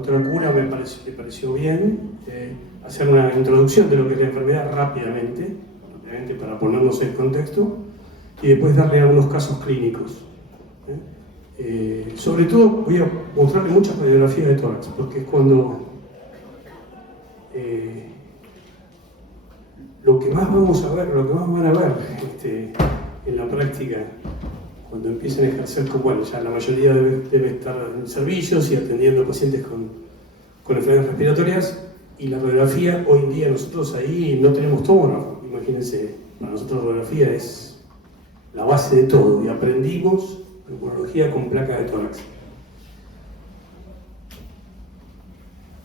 Doctora Cura me pareció bien hacer una introducción de lo que es la enfermedad rápidamente para ponernos en contexto y después darle algunos casos clínicos. Sobre todo voy a mostrarle muchas radiografías de tórax, porque es cuando lo que más vamos a ver, lo que más van a ver en la práctica, cuando empiecen a ejercer, bueno, ya la mayoría debe estar en servicios y atendiendo pacientes con enfermedades respiratorias, y la radiografía, hoy en día nosotros ahí no tenemos tomógrafo, imagínense, para nosotros la radiografía es la base de todo, y aprendimos pulmonología con placa de tórax.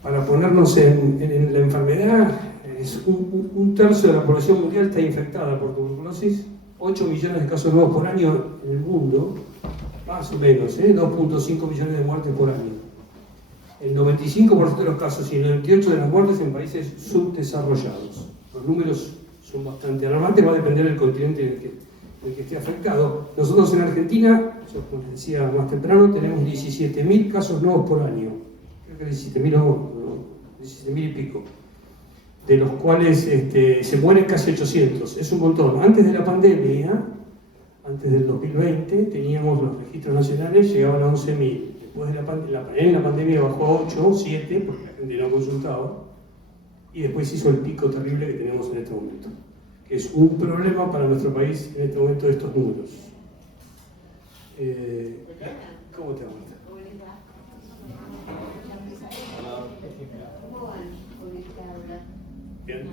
Para ponernos en la enfermedad, es un tercio de la población mundial está infectada por tuberculosis, 8 millones de casos nuevos por año en el mundo, más o menos, 2.5 millones de muertes por año. El 95% de los casos y el 98% de las muertes en países subdesarrollados. Los números son bastante alarmantes, va a depender del continente en el que esté afectado. Nosotros en Argentina, como les decía más temprano, tenemos 17.000 casos nuevos por año. Creo que 17.000 y pico. De los cuales se mueren casi 800. Es un montón. Antes de la pandemia, antes del 2020, teníamos los registros nacionales, llegaban a 11.000. Después en la pandemia bajó a 8 o 7, porque la gente no consultaba. Y después hizo el pico terrible que tenemos en este momento. Que es un problema para nuestro país en este momento de estos números. ¿Cómo te llamas? Bien.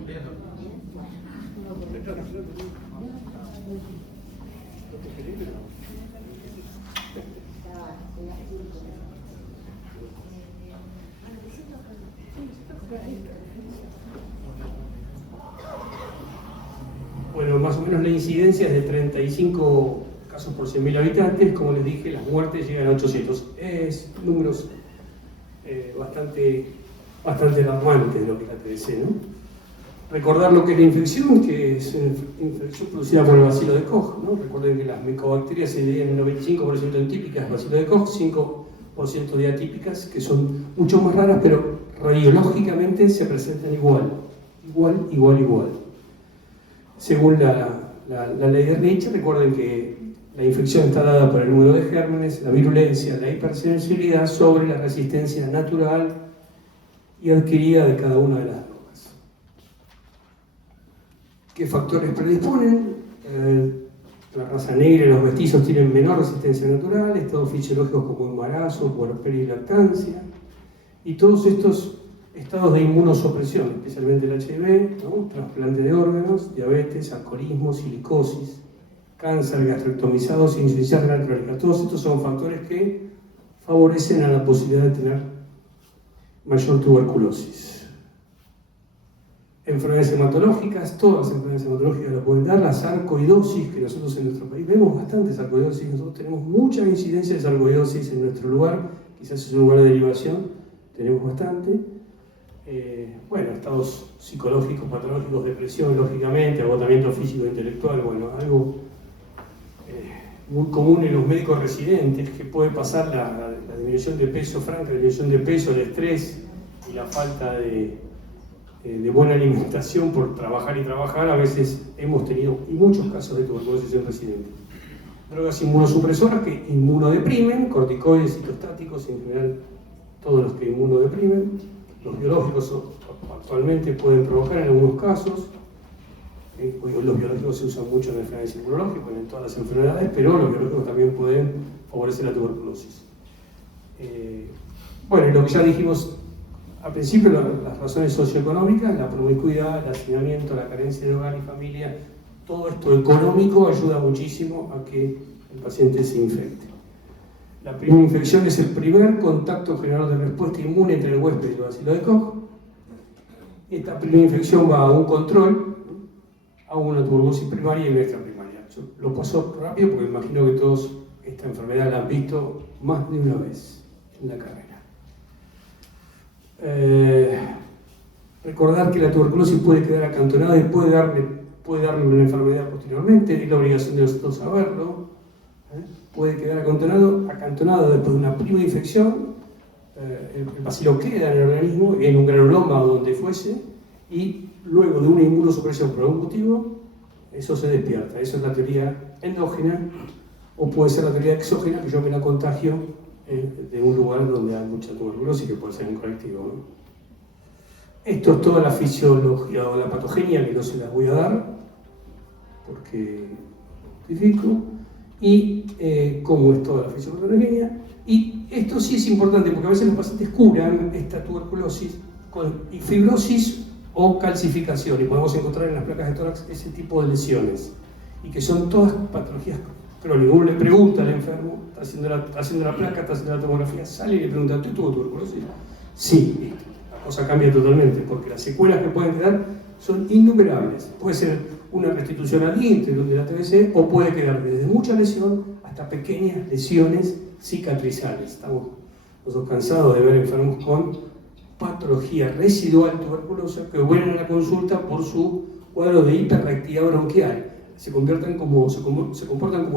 Bueno, más o menos la incidencia es de 35 casos por 100.000 habitantes. Como les dije, las muertes llegan a 800. Es números bastante alarmantes de lo que es la TBC, ¿no? Recordar lo que es la infección, que es una infección producida por el bacilo de Koch, ¿no? Recuerden que las micobacterias se dividen en 95% en típicas, bacilo de Koch, 5% de atípicas, que son mucho más raras, pero radiológicamente se presentan igual. Según la ley de Rich, recuerden que la infección está dada por el número de gérmenes, la virulencia, la hipersensibilidad sobre la resistencia natural y adquirida de cada una de las drogas. ¿Qué factores predisponen? La raza negra y los mestizos tienen menor resistencia natural, estados fisiológicos como embarazo, puerperio y lactancia, y todos estos estados de inmunosupresión, especialmente el HIV, ¿no? Trasplante de órganos, diabetes, alcoholismo, silicosis, cáncer, gastrectomizados, insuficiencia renal crónica. Todos estos son factores que favorecen a la posibilidad de tener mayor tuberculosis. Enfermedades hematológicas, todas las enfermedades hematológicas lo pueden dar. La sarcoidosis, que nosotros en nuestro país vemos bastante sarcoidosis, nosotros tenemos mucha incidencia de sarcoidosis en nuestro lugar, quizás es un lugar de derivación, tenemos bastante. Bueno, estados psicológicos, patológicos, depresión, lógicamente, agotamiento físico e intelectual, bueno, algo muy común en los médicos residentes, que puede pasar la disminución de peso franca, la disminución de peso, el estrés y la falta de buena alimentación por trabajar y trabajar. A veces hemos tenido muchos casos de tuberculosis en residentes. Drogas inmunosupresoras que inmunodeprimen, corticoides, citostáticos, en general todos los que inmunodeprimen. Los biológicos actualmente pueden provocar en algunos casos. Los biológicos se usan mucho en enfermedades inmunológicas, en todas las enfermedades, pero los biológicos también pueden favorecer la tuberculosis. Bueno, y lo que ya dijimos al principio, las razones socioeconómicas, la promiscuidad, el hacinamiento, la carencia de hogar y familia, todo esto económico ayuda muchísimo a que el paciente se infecte. La primera infección es el primer contacto generador de respuesta inmune entre el huésped y el bacilo de Koch. Esta primera infección va a un control, a una tuberculosis primaria y una extraprimaria. Yo lo paso rápido porque imagino que todos esta enfermedad la han visto más de una vez en la carrera. Recordar que la tuberculosis puede quedar acantonada y puede darle una enfermedad posteriormente, es la obligación de nosotros saberlo. Puede quedar acantonado después de una primera infección, el bacilo queda en el organismo, en un granuloma o donde fuese, y luego de una inmunosupresión por algún motivo, eso se despierta. Esa es la teoría endógena, o puede ser la teoría exógena, que yo me la contagio de un lugar donde hay mucha tuberculosis, que puede ser un colectivo, ¿no? Esto es toda la fisiología o la patogenia, que no se las voy a dar, porque justifico, y cómo es toda la fisiopatogenia. Y esto sí es importante, porque a veces los pacientes curan esta tuberculosis con fibrosis o calcificación, y podemos encontrar en las placas de tórax ese tipo de lesiones, y que son todas patologías crónicas. Uno le pregunta al enfermo, está haciendo la placa, está haciendo la tomografía, sale y le pregunta, ¿tú tuvo tuberculosis? Sí, listo. La cosa cambia totalmente, porque las secuelas que pueden quedar son innumerables. Puede ser una restitución al diente de la TBC, o puede quedar desde mucha lesión hasta pequeñas lesiones cicatrizales. Estamos nosotros cansados de ver enfermos con patología residual tuberculosa que vuelven a la consulta por su cuadro de hiperreactividad bronquial. Se comportan como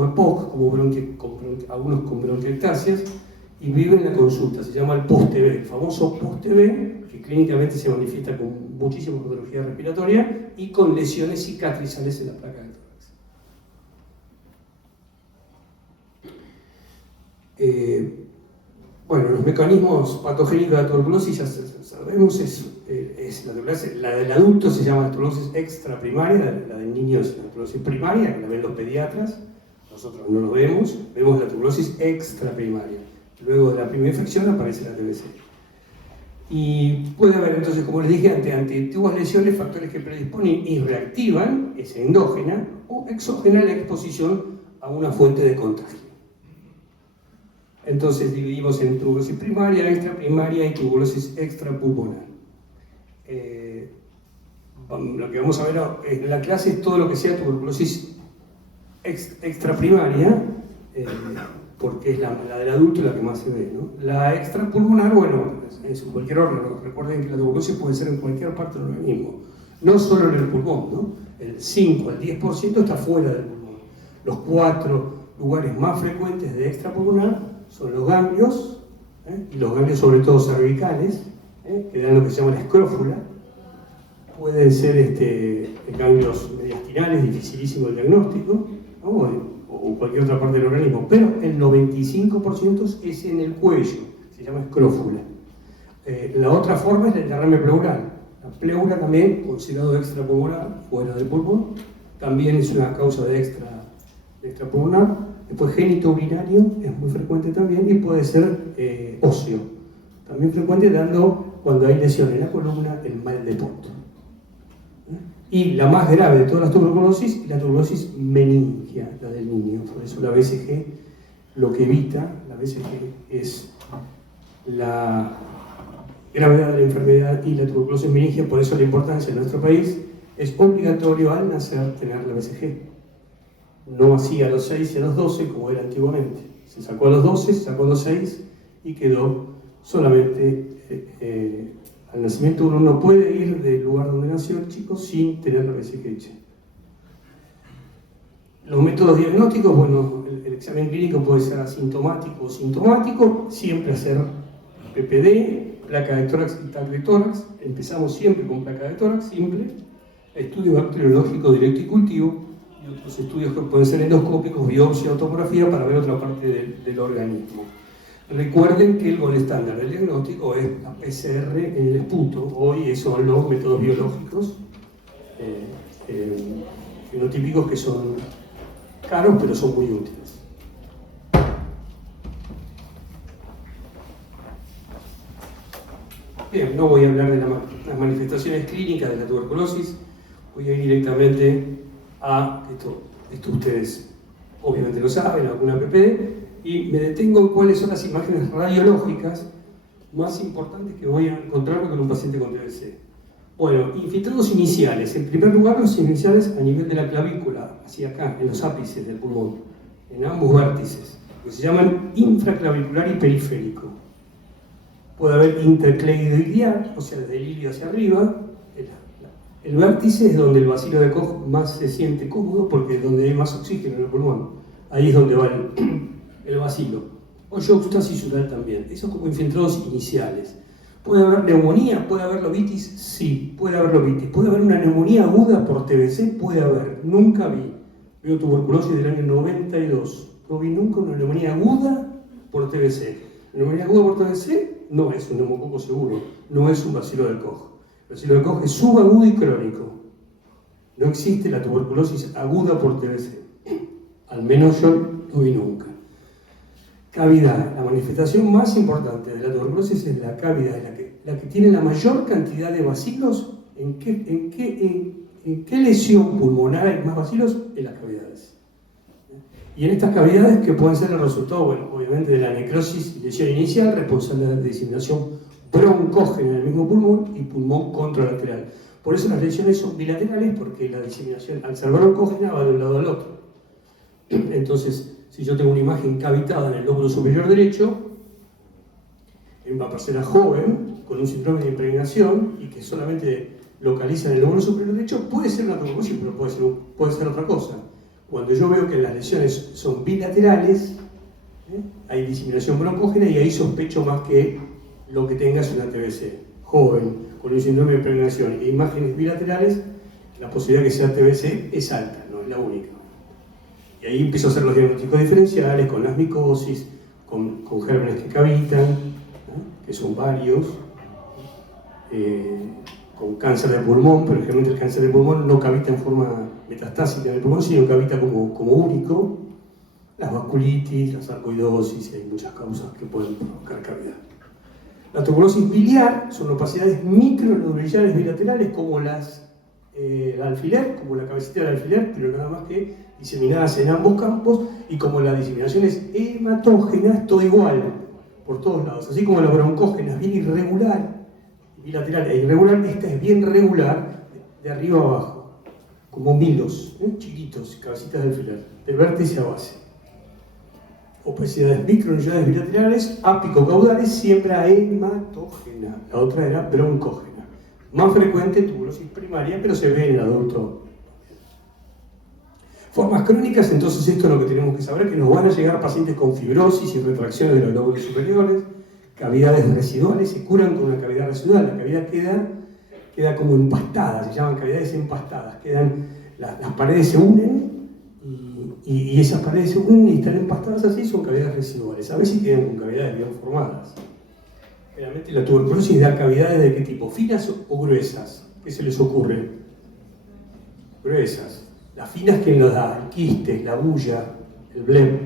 EPOC, algunos con bronquiectasias, y viven en la consulta. Se llama el post-TB, el famoso post-TB, que clínicamente se manifiesta con muchísima patología respiratoria y con lesiones cicatrizales en la placa de tórax. Bueno, los mecanismos patogénicos de la tuberculosis ya sabemos, la del adulto se llama tuberculosis extraprimaria, la del niño es la tuberculosis primaria, que la ven los pediatras, nosotros no lo vemos la tuberculosis extraprimaria. Luego de la primera infección aparece la TBC. Y puede haber entonces, como les dije, ante antiguas lesiones, factores que predisponen y reactivan, es endógena, o exógena la exposición a una fuente de contagio. Entonces dividimos en tuberculosis primaria, extraprimaria y tuberculosis extrapulmonar. Lo que vamos a ver en la clase es todo lo que sea tuberculosis extraprimaria, porque es la del adulto la que más se ve, ¿no? La extrapulmonar, bueno, es en cualquier órgano. Recuerden que la tuberculosis puede ser en cualquier parte del organismo, no solo en el pulmón, ¿no? El 5 al 10% está fuera del pulmón. Los 4 lugares más frecuentes de extrapulmonar son los ganglios, y los ganglios sobre todo cervicales, que dan lo que se llama la escrófula. Pueden ser ganglios mediastinales, dificilísimo el diagnóstico, ¿no? O cualquier otra parte del organismo, pero el 95% es en el cuello, se llama escrófula. La otra forma es el derrame pleural. La pleura también, considerado extrapulmonar, fuera del pulmón, también es una causa de extrapulmonar. Después genitourinario es muy frecuente también, y puede ser óseo, también frecuente, dando cuando hay lesión en la columna el mal de Pott. Y la más grave de todas las tuberculosis es la tuberculosis meningia, la del niño. Por eso la BCG, lo que evita la BCG es la gravedad de la enfermedad y la tuberculosis meningia. Por eso la importancia en nuestro país es obligatorio al nacer tener la BCG. No así a los 6 y a los 12 como era antiguamente. Se sacó a los 12, se sacó a los 6 y quedó solamente al nacimiento. Uno no puede ir del lugar donde nació el chico sin tener la BCG hecha. Los métodos diagnósticos, bueno, el examen clínico puede ser asintomático o sintomático, siempre hacer PPD, placa de tórax y TAC de tórax. Empezamos siempre con placa de tórax simple, estudio bacteriológico directo y cultivo, y otros estudios que pueden ser endoscópicos, biopsia o tomografía para ver otra parte del organismo. Recuerden que el gol estándar del diagnóstico es la PCR en el esputo. Hoy son los métodos biológicos fenotípicos, que son caros pero son muy útiles. Bien, no voy a hablar de las manifestaciones clínicas de la tuberculosis, voy a ir directamente a esto ustedes obviamente lo saben, alguna PPD, y me detengo en cuáles son las imágenes radiológicas más importantes que voy a encontrarme con un paciente con TBC. Bueno, infiltrados iniciales. En primer lugar, los iniciales a nivel de la clavícula, hacia acá, en los ápices del pulmón, en ambos vértices, que se llaman infraclavicular y periférico. Puede haber intercleidoideal, o sea, desde el ilio hacia arriba. El vértice es donde el bacilo de Koch más se siente cómodo, porque es donde hay más oxígeno en el pulmón. Ahí es donde va el bacilo. o yeuxtasis sural también. Esos como infiltrados iniciales. ¿Puede haber neumonía? ¿Puede haber lobitis? Sí, puede haber lobitis. ¿Puede haber una neumonía aguda por TBC? Puede haber. Nunca vi. Veo tuberculosis del año 92. No vi nunca una neumonía aguda por TBC. La neumonía aguda por TBC no es un neumococo seguro, no es un bacilo del Koch. El bacilo del Koch es subagudo y crónico. No existe la tuberculosis aguda por TBC. Al menos yo no vi nunca. Cavidad. La manifestación más importante de la tuberculosis es la cavidad, la que tiene la mayor cantidad de bacilos. ¿En qué lesión pulmonar hay más bacilos? En las cavidades. Y en estas cavidades, que pueden ser el resultado, bueno, obviamente de la necrosis y lesión inicial, responsable de la diseminación broncógena en el mismo pulmón y pulmón contralateral. Por eso las lesiones son bilaterales, porque la diseminación, al ser broncógena, va de un lado al otro. Entonces, si yo tengo una imagen cavitada en el lóbulo superior derecho, en una persona joven, con un síndrome de impregnación, y que solamente localiza en el lóbulo superior derecho, puede ser una tuberculosis, pero puede ser otra cosa. Cuando yo veo que las lesiones son bilaterales, hay diseminación broncógena y ahí sospecho más que lo que tenga es una TBC. Joven, con un síndrome de impregnación e imágenes bilaterales, la posibilidad de que sea TBC es alta, no es la única. Y ahí empiezo a hacer los diagnósticos diferenciales con las micosis, con gérmenes que cavitan, que son varios, con cáncer de pulmón, pero generalmente el cáncer de pulmón no cavita en forma metastásica en el pulmón, sino cavita como único. Las vasculitis, la sarcoidosis, y hay muchas causas que pueden provocar cavidad. La tuberculosis biliar son opacidades micronodulillares bilaterales como el alfiler, como la cabecita del alfiler, pero nada más que diseminadas en ambos campos, y como la diseminación es hematógena, es todo igual, por todos lados. Así como la broncógena es bien irregular, bilateral e irregular, esta es bien regular, de arriba a abajo, como milos, chiquitos, cabecitas de alfiler, de vértice a base. Opacidades micronodulillares bilaterales, apicocaudales, siempre hematógena. La otra era broncógena. Más frecuente tuberculosis primaria, pero se ve en el adulto. Formas crónicas, entonces esto es lo que tenemos que saber, que nos van a llegar pacientes con fibrosis y retracciones de los lóbulos superiores, cavidades residuales, se curan con una cavidad residual, la cavidad queda como empastada, se llaman cavidades empastadas, las paredes se unen y esas paredes se unen y están empastadas así, son cavidades residuales, a veces quedan con cavidades bien formadas. Realmente la tuberculosis da cavidades de qué tipo, finas o gruesas, ¿qué se les ocurre? Gruesas. Las finas, ¿quién los da? El quiste, la bulla, el bleb.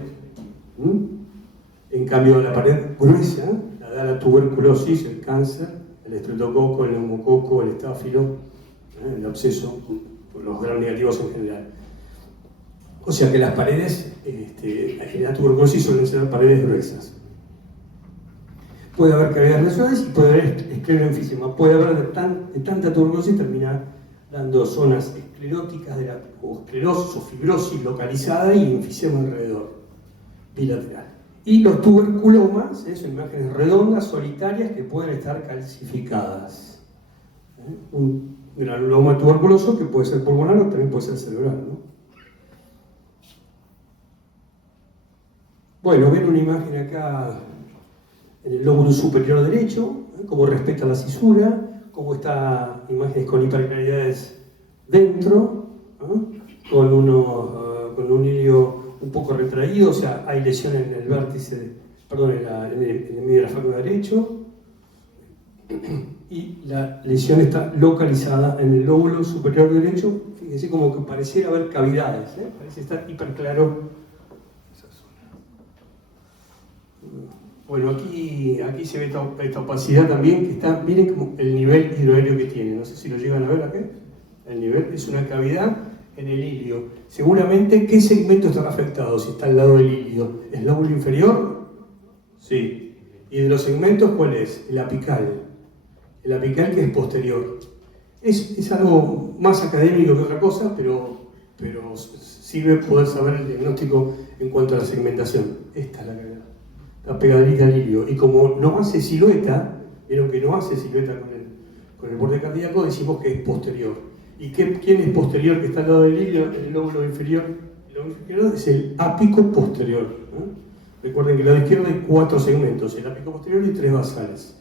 En cambio, la pared gruesa la da la tuberculosis, el cáncer, el estreptococo, el neumococo, el estáfilo, el absceso, los gram negativos en general. O sea que las paredes, en la tuberculosis suelen ser paredes gruesas. Puede haber cavidades residuales y puede haber escleroenfisema. Puede haber de tanta tuberculosis terminar dando zonas escleróticas o esclerosis o fibrosis localizada y enfisema alrededor, bilateral. Y los tuberculomas, son imágenes redondas, solitarias, que pueden estar calcificadas. Un granuloma tuberculoso que puede ser pulmonar o también puede ser cerebral, ¿no? Bueno, ven una imagen acá en el lóbulo superior derecho, cómo respeta la cisura, cómo está imágenes con hiperclaridades dentro, con un hilio un poco retraído, o sea, hay lesión en el vértice, perdón, en el medio de la fácula derecho, y la lesión está localizada en el lóbulo superior derecho. Fíjense como que pareciera haber cavidades, parece estar hiperclaro esa zona. Bueno, aquí se ve esta opacidad también, que está, miren como el nivel hidroaéreo que tiene, no sé si lo llegan a ver acá. El nivel es una cavidad en el ilio. Seguramente, ¿qué segmento estará afectado si está al lado del ilio? ¿El lóbulo inferior? Sí. ¿Y de los segmentos cuál es? El apical. El apical, que es posterior. Es algo más académico que otra cosa, pero sirve poder saber el diagnóstico en cuanto a la segmentación. Esta es la cavidad. Está pegadita al ilio. Y como no hace silueta, vieron que no hace silueta con el borde cardíaco, decimos que es posterior. ¿Y quién es posterior que está al lado del ilio? El lóbulo inferior. El lóbulo inferior es el ápico posterior. Recuerden que al lado izquierdo hay 4 segmentos, el apico posterior y 3 basales.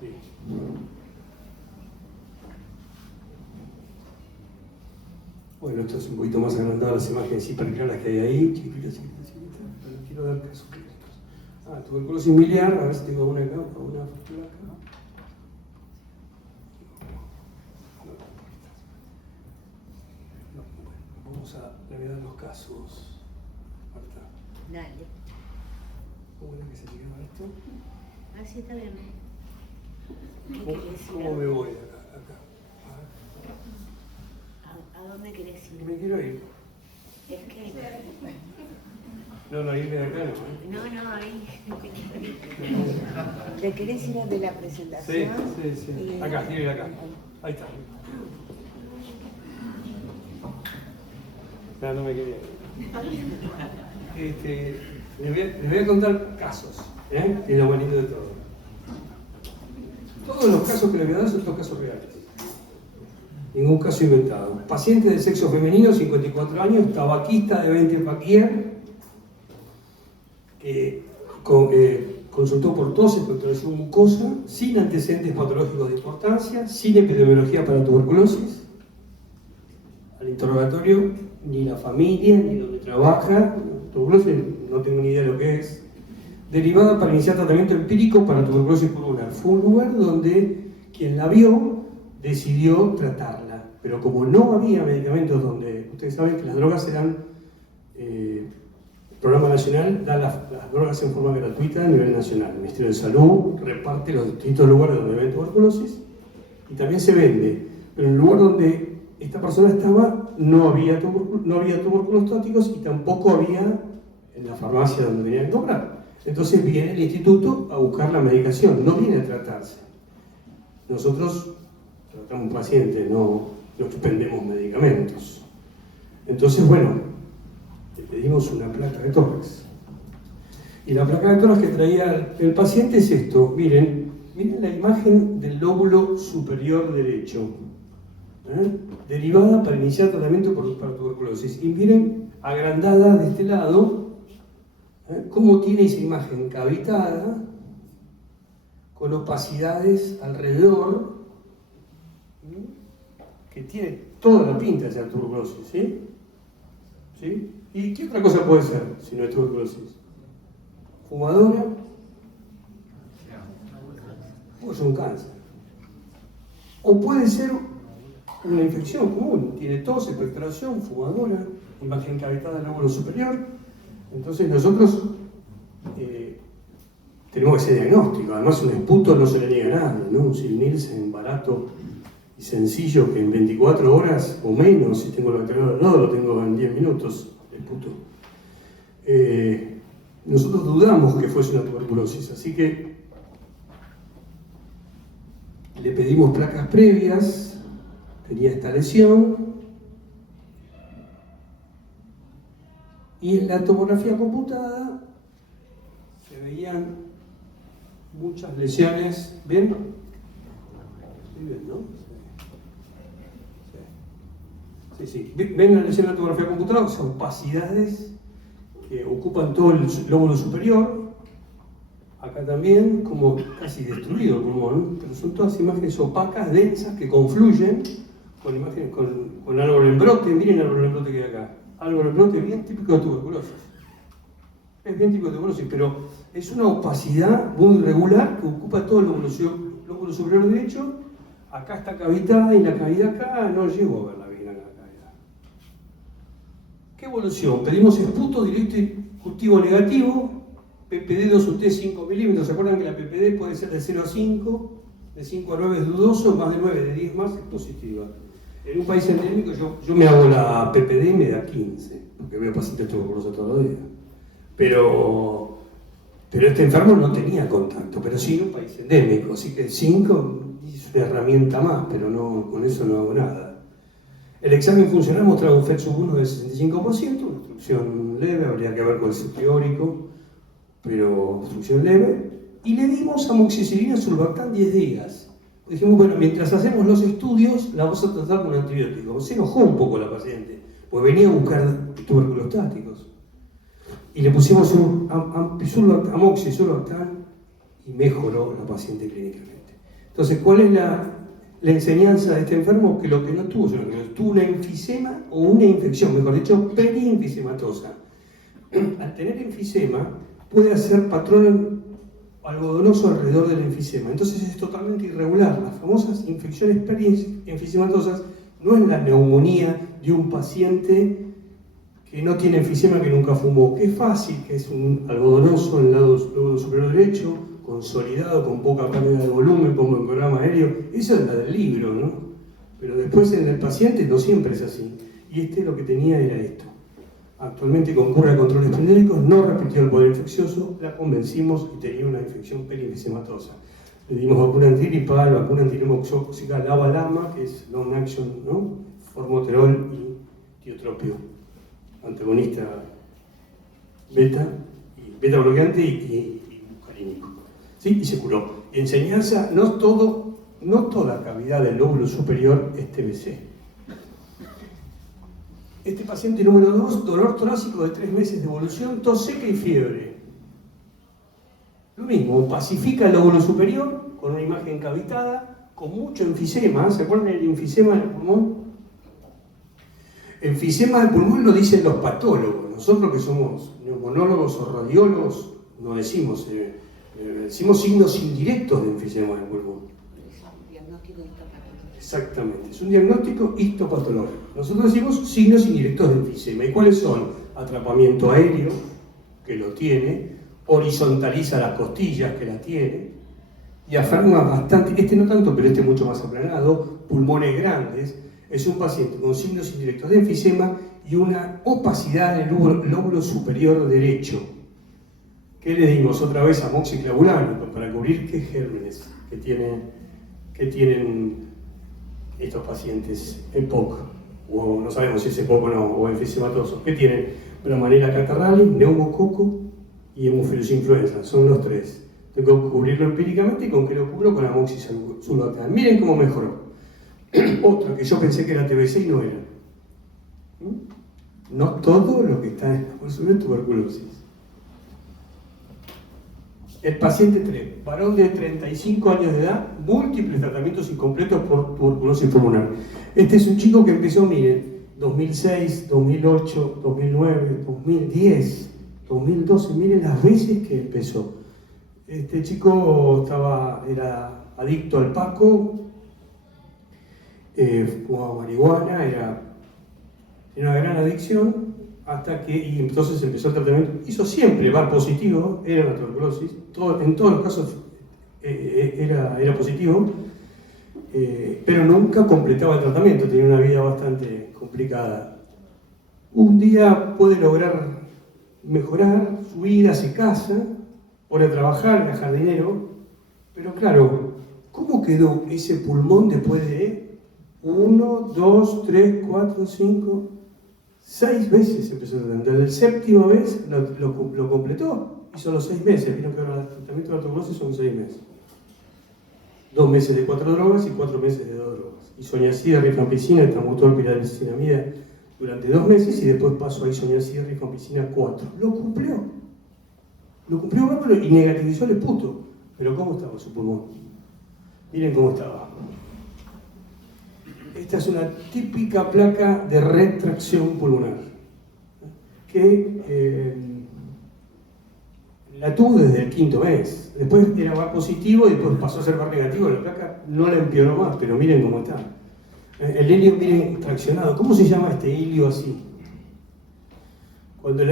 Sí. Bueno, esto es un poquito más agrandado, las imágenes hiperclaras que hay ahí, chiquititas, pero quiero dar casos clínicos. Tuberculosis miliar, a ver si tengo una acá, una placa. Vamos a revelar los casos. Marta. Dale. ¿Cómo era que se llegaba esto? Así está bien. ¿Cómo me voy acá? ¿A dónde querés ir? Me quiero ir. Es que... No, irme de acá no. No, ahí. ¿Le querés ir a de la presentación? Sí. Acá, quiero ir acá. Ahí está. No me quería ir. Les voy a contar casos, que es lo más lindo de todo. Todos los casos que les voy a dar son todos casos reales. Ningún caso inventado. Paciente de sexo femenino, 54 años, tabaquista de 20 paquier, que consultó por tos y controlación mucosa, sin antecedentes patológicos de importancia, sin epidemiología para tuberculosis. Al interrogatorio, ni la familia, ni donde trabaja, tuberculosis no tengo ni idea de lo que es. Derivada para iniciar tratamiento empírico para tuberculosis pulmonar. Fue un lugar donde quien la vio decidió tratarla, pero como no había medicamentos donde, ustedes saben que las drogas eran, el Programa Nacional da las drogas en forma gratuita a nivel nacional, el Ministerio de Salud reparte los distintos lugares donde ven tuberculosis y también se vende, pero en el lugar donde esta persona estaba no había tuberculostáticos y tampoco había en la farmacia donde venían a comprar. Entonces viene el instituto a buscar la medicación, no viene a tratarse. Nosotros tratamos un paciente, no expendemos medicamentos. Entonces, bueno, le pedimos una placa de tórax. Y la placa de tórax que traía el paciente es esto. Miren la imagen del lóbulo superior derecho, derivada para iniciar tratamiento para tuberculosis. Y miren, agrandada de este lado, cómo tiene esa imagen cavitada, con opacidades alrededor, que tiene toda la pinta de ser tuberculosis, ¿sí? ¿Sí? ¿Y qué otra cosa puede ser si no es tuberculosis? ¿Fumadora? Puede ser un cáncer. O puede ser una infección común, tiene tos, expectoración, fumadora, imagen cavitada del lóbulo superior. Entonces nosotros tenemos ese diagnóstico. Además un esputo no se le niega a nadie, ¿no? Un Sil-Nielsen barato y sencillo que en 24 horas o menos, si tengo el bacteriólogo al lado, lo tengo en 10 minutos, el esputo. Nosotros dudamos que fuese una tuberculosis, así que le pedimos placas previas, tenía esta lesión, y en la tomografía computada se veían muchas lesiones. ¿Ven? ¿Sí ven, no? Sí. ¿Ven la lesión en la tomografía computada? Son opacidades que ocupan todo el lóbulo superior. Acá también, como casi destruido el pulmón, pero son todas imágenes opacas, densas, que confluyen con imágenes con árbol en brote. Miren el árbol en brote que hay acá. Árbol en brote bien típico de tuberculosis. Es bien típico de tuberculosis, pero es una opacidad muy irregular que ocupa todo el lóbulo superior derecho. Acá está cavitada y la cavidad acá no llego a verla bien acá la cavidad. ¿Qué evolución? Pedimos esputo directo y cultivo negativo. PPD 2UT 5 milímetros, ¿se acuerdan que la PPD puede ser de 0 a 5, de 5 a 9 es dudoso, más de 9, de 10 más es positiva? En un país endémico yo me hago la PPD y me da 15, porque veo pacientes tuberculosos todos los días. Pero este enfermo no tenía contacto, pero sí en un país endémico, así que 5 es una herramienta más, pero no, con eso no hago nada. El examen funcional mostraba un FED-1 de 65%, una obstrucción leve, habría que ver con el teórico, pero obstrucción leve, y le dimos amoxicilina sulbactam 10 días. Dijimos, bueno, mientras hacemos los estudios, la vamos a tratar con antibióticos. Se enojó un poco la paciente. pues venía a buscar tuberculostáticos. Y le pusimos amoxicillin y mejoró la paciente clínicamente. Entonces, ¿cuál es la enseñanza de este enfermo? Que lo que no tuvo, tuvo una enfisema o una infección, mejor dicho, periinfisematosa. Al tener enfisema, puede hacer patrón algodonoso alrededor del enfisema. Entonces es totalmente irregular. Las famosas infecciones perienfisematosas no es la neumonía de un paciente que no tiene enfisema, que nunca fumó, que es fácil, que es un algodonoso en el lado superior derecho, consolidado, con poca pérdida de volumen, como en programa aéreo. Esa es la del libro, ¿no? Pero después en el paciente no siempre es así. Y lo que tenía era esto. Actualmente concurre a controles genéricos, no repitió el poder infeccioso, la convencimos y tenía una infección periinfisematosa. Le dimos vacuna antigripal, vacuna antineumocóxica, lava-lama, que es long action, ¿no? Formoterol y tiotropio, antagonista beta bloqueante y muscarínico. ¿Sí? Y se curó. Enseñanza, no toda cavidad del lóbulo superior es TBC. Este paciente número 2, dolor torácico de 3 meses de evolución, tos seca y fiebre. Lo mismo, pacifica el lóbulo superior con una imagen cavitada, con mucho enfisema. ¿Se acuerdan del enfisema del pulmón? Enfisema del pulmón lo dicen los patólogos. Nosotros que somos neumonólogos o radiólogos no decimos, decimos signos indirectos de enfisema del pulmón. Exactamente, es un diagnóstico histopatológico. Nosotros decimos signos indirectos de enfisema. ¿Y cuáles son? Atrapamiento aéreo, que lo tiene, horizontaliza las costillas, que la tiene, diafragma bastante, no tanto, pero mucho más aplanado, pulmones grandes. Es un paciente con signos indirectos de enfisema y una opacidad en el lóbulo superior derecho. ¿Qué le dimos? Otra vez amoxiclavulánico para cubrir qué gérmenes que tienen estos pacientes EPOC, o no sabemos si es EPOC o no, o enfisematosos. ¿Qué tienen? Bramanella catarrhalis, neumococo y hemofilus influenza. Son los 3. Tengo que cubrirlo empíricamente. ¿Y con qué lo cubro? Con amoxicillin. Miren cómo mejoró. Otra que yo pensé que era TBC y no era. No todo lo que está en la bolsa es tuberculosis. El paciente 3, varón de 35 años de edad, múltiples tratamientos incompletos por tuberculosis pulmonar. Este es un chico que empezó, miren, 2006, 2008, 2009, 2010, 2012, miren las veces que empezó. Este chico era adicto al paco, fumaba marihuana, era una gran adicción, y entonces empezó el tratamiento. Hizo siempre VAR positivo, era una tuberculosis, en todos los casos era positivo, pero nunca completaba el tratamiento, tenía una vida bastante complicada. Un día puede lograr mejorar su vida, se casa, pone a trabajar, era jardinero, pero claro, ¿cómo quedó ese pulmón después de 1, 2, 3, 4, 5, 6 veces empezó el tratamiento? La séptima vez lo completó, hizo los 6 meses. Vieron que ahora el tratamiento de la tuberculosis son 6 meses. 2 meses de 4 drogas y 4 meses de 2 drogas. Isoniazida, rifampicina, etramutol, piralicinamida durante 2 meses y después pasó a isoniazida, rifampicina 4. Lo cumplió bárbaro y negativizó el esputo. Pero ¿cómo estaba su pulmón? Miren cómo estaba. Esta es una típica placa de retracción pulmonar que la tuvo desde el 5.º mes. Después era VAR positivo y después pasó a ser VAR negativo. La placa no la empeoró más, pero miren cómo está. El helio, miren, traccionado. ¿Cómo se llama este hilio así? Cuando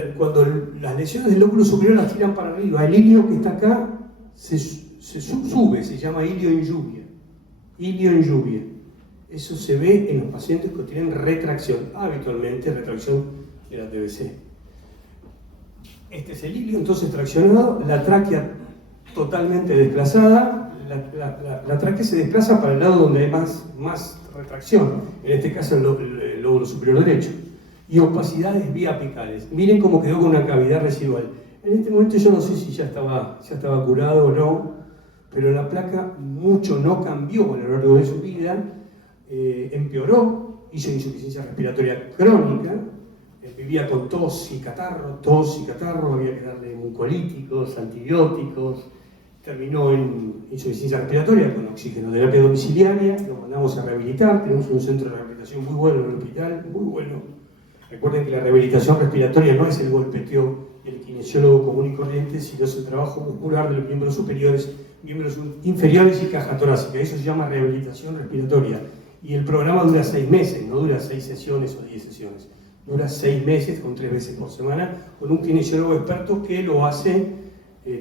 las lesiones del lóbulo superior las tiran para arriba, el hilio que está acá se sube, se llama hilio en lluvia. Hilio en lluvia. Eso se ve en los pacientes que tienen retracción, habitualmente retracción de la TBC. Este es el hilio entonces traccionado, la tráquea totalmente desplazada, la tráquea se desplaza para el lado donde hay más retracción, en este caso el lóbulo superior derecho, y opacidades biapicales. Miren cómo quedó con una cavidad residual. En este momento yo no sé si ya estaba curado o no, pero la placa mucho no cambió a lo largo de su vida. Empeoró hizo insuficiencia respiratoria crónica, vivía con tos y catarro, había que darle mucolíticos, antibióticos, terminó en insuficiencia respiratoria con oxigenoterapia domiciliaria, lo mandamos a rehabilitar, tenemos un centro de rehabilitación muy bueno en el hospital, muy bueno. Recuerden que la rehabilitación respiratoria no es el golpeteo del kinesiólogo común y corriente, sino es el trabajo muscular de los miembros superiores, miembros inferiores y caja torácica. Eso se llama rehabilitación respiratoria. Y el programa dura 6 meses, no dura 6 sesiones o 10 sesiones. Dura 6 meses con 3 veces por semana, con un kinesiólogo experto que lo hace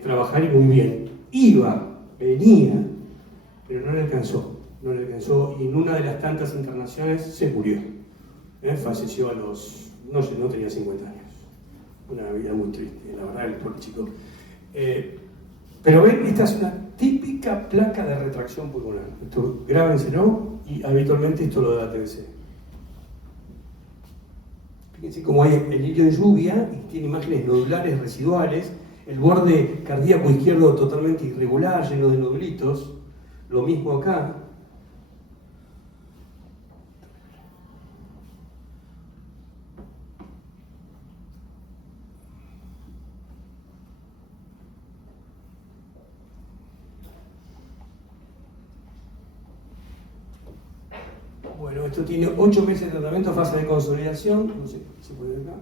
trabajar y muy bien. Iba, venía, pero no le alcanzó, y en una de las tantas internaciones se murió. Falleció a los, no sé, no tenía 50 años. Una vida muy triste, la verdad, el pobre chico. Pero ven, esta es una típica placa de retracción pulmonar. Esto, grábenselo, y habitualmente esto lo da TBC. Fíjense cómo hay el hilo de lluvia y tiene imágenes nodulares residuales, el borde cardíaco izquierdo totalmente irregular, lleno de nodulitos. Lo mismo acá. Bueno, esto tiene 8 meses de tratamiento, fase de consolidación. No sé si se puede ver acá.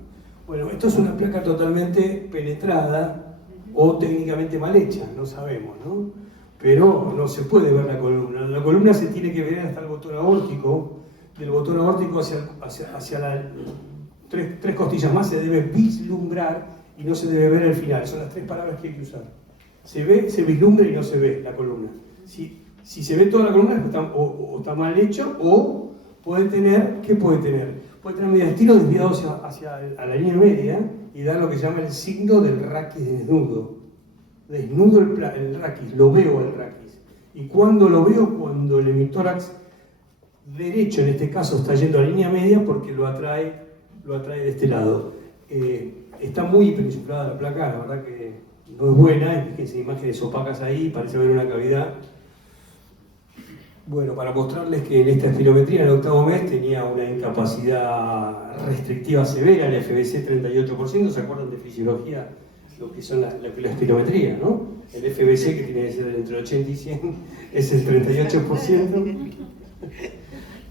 Bueno, esto es una placa totalmente penetrada o técnicamente mal hecha, no sabemos, ¿no? Pero no se puede ver la columna. La columna se tiene que ver hasta el botón aórtico. Del botón aórtico hacia las 3 costillas más se debe vislumbrar y no se debe ver el final. Son las 3 palabras que hay que usar. Se ve, se vislumbra y no se ve la columna. Si se ve toda la columna está mal hecho, o puede tener, ¿qué puede tener? Puede tener mediastino desviado hacia la línea media y dar lo que se llama el signo del raquis desnudo. Desnudo el raquis, lo veo el raquis. Y cuando lo veo, cuando el hemitórax derecho, en este caso, está yendo a la línea media porque lo atrae de este lado. Está muy hiperinsuflada la placa, la verdad que no es buena, fíjense imágenes opacas ahí, parece haber una cavidad. Bueno, para mostrarles que en esta espirometría en el 8º mes tenía una incapacidad restrictiva severa, el FBC 38%, ¿se acuerdan de fisiología? Lo que son la espirometría, ¿no? El FBC, que tiene que ser entre 80 y 100, es el 38%.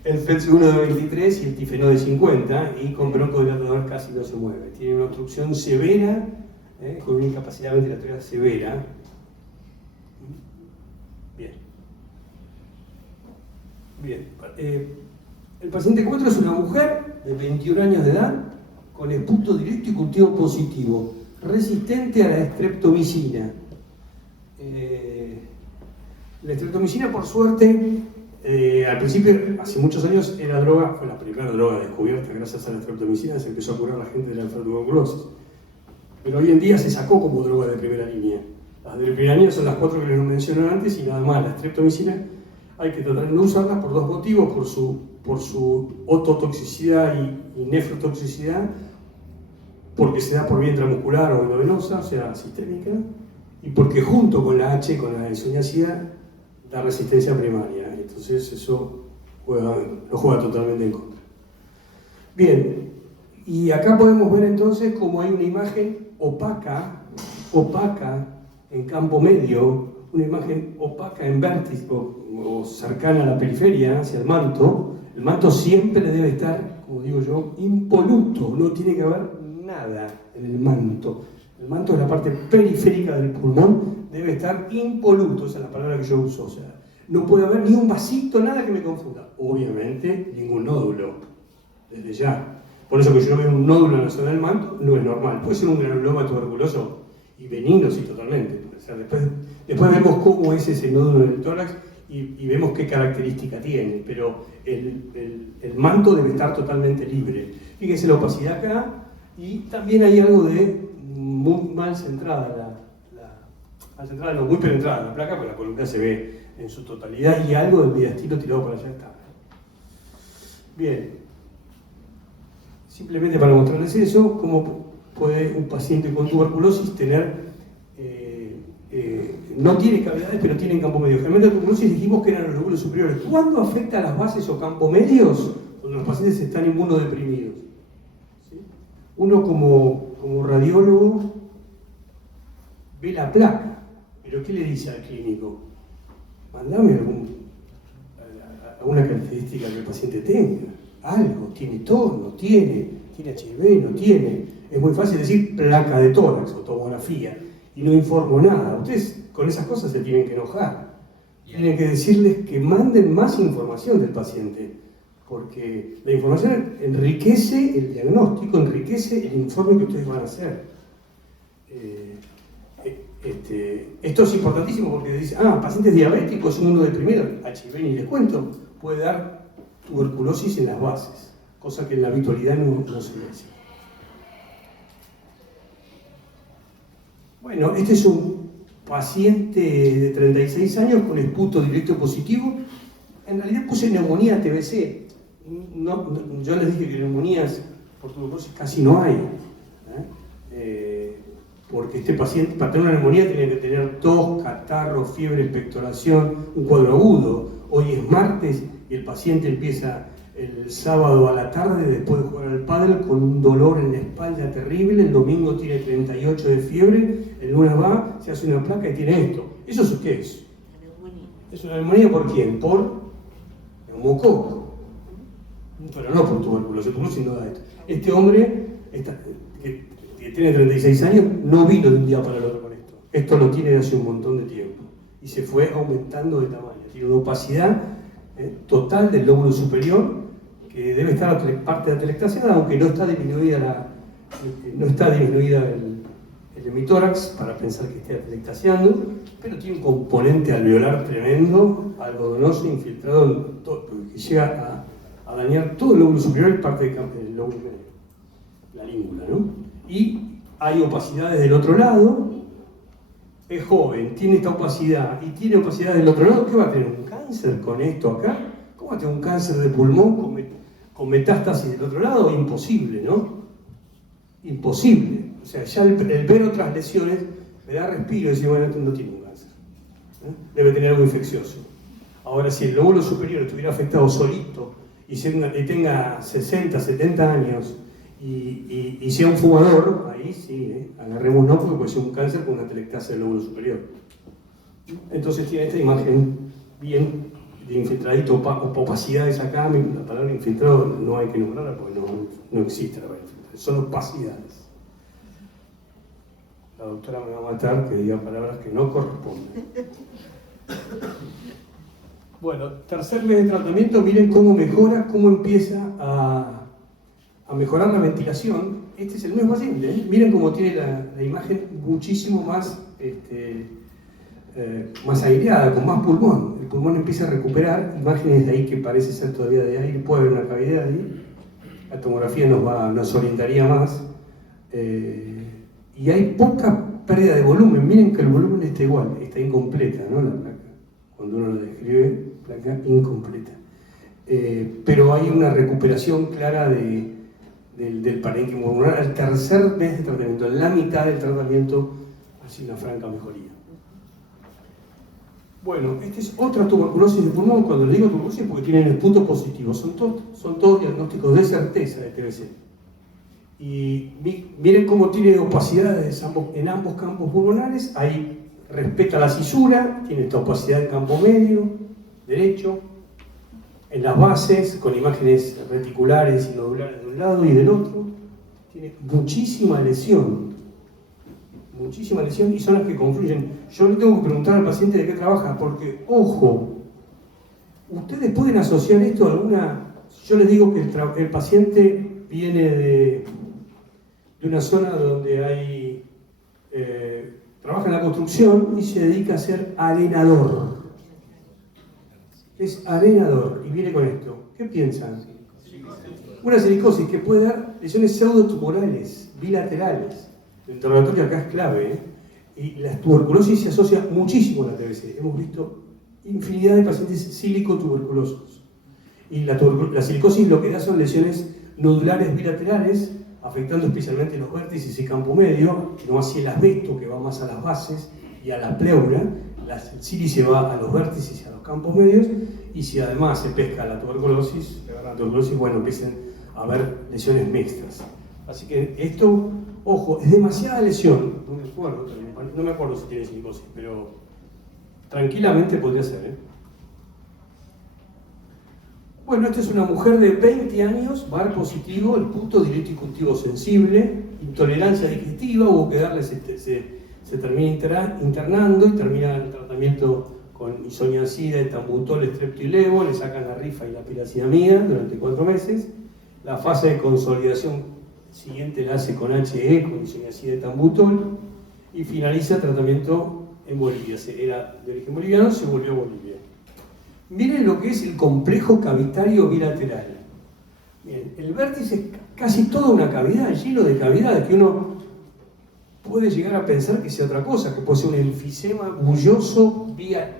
El FELS1 de 23 y el tifenó de 50, y con broncodilatador casi no se mueve. Tiene una obstrucción severa, con una incapacidad ventilatoria severa. Bien. El paciente 4 es una mujer de 21 años de edad, con esputo directo y cultivo positivo, resistente a la streptomicina. La streptomicina, por suerte, al principio, hace muchos años, fue la primera droga descubierta gracias a la streptomicina, se empezó a curar a la gente de la tuberculosis. Pero hoy en día se sacó como droga de primera línea. Las de primera línea son las 4 que les mencioné antes y nada más. La streptomicina hay que tratar de no usarla por 2 motivos: por su ototoxicidad y nefrotoxicidad, porque se da por vía intramuscular o endovenosa, o sea, sistémica, y porque junto con la H, con la isoniazida, da resistencia primaria. Entonces eso lo juega totalmente en contra. Bien, y acá podemos ver entonces cómo hay una imagen opaca en campo medio, una imagen opaca en vértice o cercana a la periferia, hacia el manto. El manto siempre debe estar, como digo yo, impoluto, no tiene que haber nada en el manto. El manto es la parte periférica del pulmón, debe estar impoluto, esa es la palabra que yo uso. O sea, no puede haber ni un vasito, nada que me confunda. Obviamente, ningún nódulo, desde ya. Por eso que si no veo un nódulo en la zona del manto, no es normal. Puede ser un granuloma tuberculoso y benigno, sí, totalmente. O sea, después vemos cómo es ese nódulo en el tórax y vemos qué característica tiene, pero el manto debe estar totalmente libre. Fíjense la opacidad acá, y también hay algo de muy mal centrada, no, muy penetrada la placa, porque la columna se ve en su totalidad, y algo del mediastino tirado para allá está. Bien, simplemente para mostrarles eso, cómo puede un paciente con tuberculosis tener, no tiene cavidades, pero tiene campo medio. Generalmente la tuberculosis dijimos que eran los lóbulos superiores. ¿Cuándo afecta a las bases o campo medios? Cuando cuando los pacientes están inmunodeprimidos. ¿Sí? Uno como radiólogo ve la placa, pero ¿qué le dice al clínico? Mandame alguna característica que el paciente tenga, algo, tiene tos, no tiene HIV, no tiene. Es muy fácil decir placa de tórax o tomografía y no informo nada. Ustedes con esas cosas se tienen que enojar. Tienen que decirles que manden más información del paciente, porque la información enriquece el diagnóstico, enriquece el informe que ustedes van a hacer. Esto es importantísimo porque dice, pacientes diabéticos, inmunodeprimido, HIV ni les cuento, puede dar tuberculosis en las bases, cosa que en la habitualidad no se le dice. Bueno, este es un paciente de 36 años con esputo directo positivo. En realidad puse neumonía TBC. Yo les dije que neumonías por tuberculosis casi no hay. Porque este paciente, para tener una neumonía, tiene que tener tos, catarro, fiebre, expectoración, un cuadro agudo. Hoy es martes y el paciente empieza el sábado a la tarde, después de jugar al pádel, con un dolor en la espalda terrible. El domingo tiene 38 de fiebre, el lunes va, se hace una placa y tiene esto. ¿Eso es qué es? ¿Es una neumonía por quién? Por neumococo. Pero no por tuberculosis no da esto. Este hombre, que tiene 36 años, no vino de un día para el otro con esto. Esto lo tiene de hace un montón de tiempo. Y se fue aumentando de tamaño. Tiene una opacidad total del lóbulo superior, que debe estar parte atelectasiada, aunque no está disminuida el hemitórax para pensar que esté atelectasiando, pero tiene un componente alveolar tremendo, algodonoso, infiltrado en todo, que llega a dañar todo el lóbulo superior y parte del lóbulo medio, la língula, ¿no? Y hay opacidades del otro lado. Es joven, tiene esta opacidad y tiene opacidad del otro lado. ¿Qué va a tener? ¿Un cáncer con esto acá? ¿Cómo va a tener un cáncer de pulmón con metástasis del otro lado? Imposible, ¿no? Imposible. O sea, ya el ver otras lesiones me da respiro y decir, bueno, no tiene un cáncer. Debe tener algo infeccioso. Ahora, si el lóbulo superior estuviera afectado solito y tenga 60, 70 años y sea un fumador, ahí sí, agarremos no, porque puede ser un cáncer con una atelectasia del lóbulo superior. Entonces tiene esta imagen bien de infiltradito, opacidades acá. La palabra infiltrado no hay que nombrarla porque no existe la palabra infiltrado, son opacidades. La doctora me va a matar que diga palabras que no corresponden. Bueno, tercer mes de tratamiento, miren cómo mejora, cómo empieza a mejorar la ventilación. Este es el mismo paciente, ¿eh? Miren cómo tiene la imagen muchísimo más, más aireada, con más pulmón. El pulmón empieza a recuperar, imágenes de ahí que parece ser todavía de aire, puede haber una cavidad ahí. La tomografía nos orientaría más. Y hay poca pérdida de volumen. Miren que el volumen está igual, está incompleta, ¿no? La placa. Cuando uno lo describe, placa incompleta. Pero hay una recuperación clara del parénquima pulmonar al tercer mes de tratamiento. En la mitad del tratamiento hace una franca mejoría. Bueno, esta es otra tuberculosis de pulmón. Cuando le digo tuberculosis es porque tienen el punto positivo. Son todos diagnósticos de certeza de TBC. Y miren cómo tiene opacidades en ambos campos pulmonares. Ahí respeta la cisura, tiene esta opacidad del campo medio, derecho. En las bases, con imágenes reticulares y nodulares de un lado y del otro, tiene muchísima lesión y son las que confluyen. Yo le tengo que preguntar al paciente de qué trabaja, porque, ojo, ustedes pueden asociar esto a alguna... Yo les digo que el paciente viene de una zona donde hay... trabaja en la construcción y se dedica a ser arenador. Es arenador y viene con esto. ¿Qué piensan? Una silicosis que puede dar lesiones pseudotumorales, bilaterales. El interrogatorio acá es clave, ¿eh? Y la tuberculosis se asocia muchísimo a la TBC. Hemos visto infinidad de pacientes sílico-tuberculosos. Y la silicosis lo que da son lesiones nodulares bilaterales, afectando especialmente los vértices y campo medio, no así el asbesto, que va más a las bases y a la pleura, la sílice se va a los vértices y a los campos medios, y si además se pesca la tuberculosis, bueno, empiezan a haber lesiones mixtas. Así que esto, ojo, es demasiada lesión, no me acuerdo si tiene silicosis, pero tranquilamente podría ser, ¿eh? Bueno, esta es una mujer de 20 años, VAR positivo, el punto directo y cultivo sensible, intolerancia digestiva, hubo que darle, se termina internando y termina el tratamiento con isoniazida, etambutol, streptolevo, le sacan la rifa y la piracidamida durante 4 meses. La fase de consolidación siguiente la hace con HE, con isoniazida, etambutol, y finaliza el tratamiento en Bolivia. Era de origen boliviano, se volvió a Bolivia. Miren lo que es el complejo cavitario bilateral. Bien, el vértice es casi toda una cavidad, lleno de cavidades, que uno puede llegar a pensar que sea otra cosa, que puede ser un enfisema bulloso vía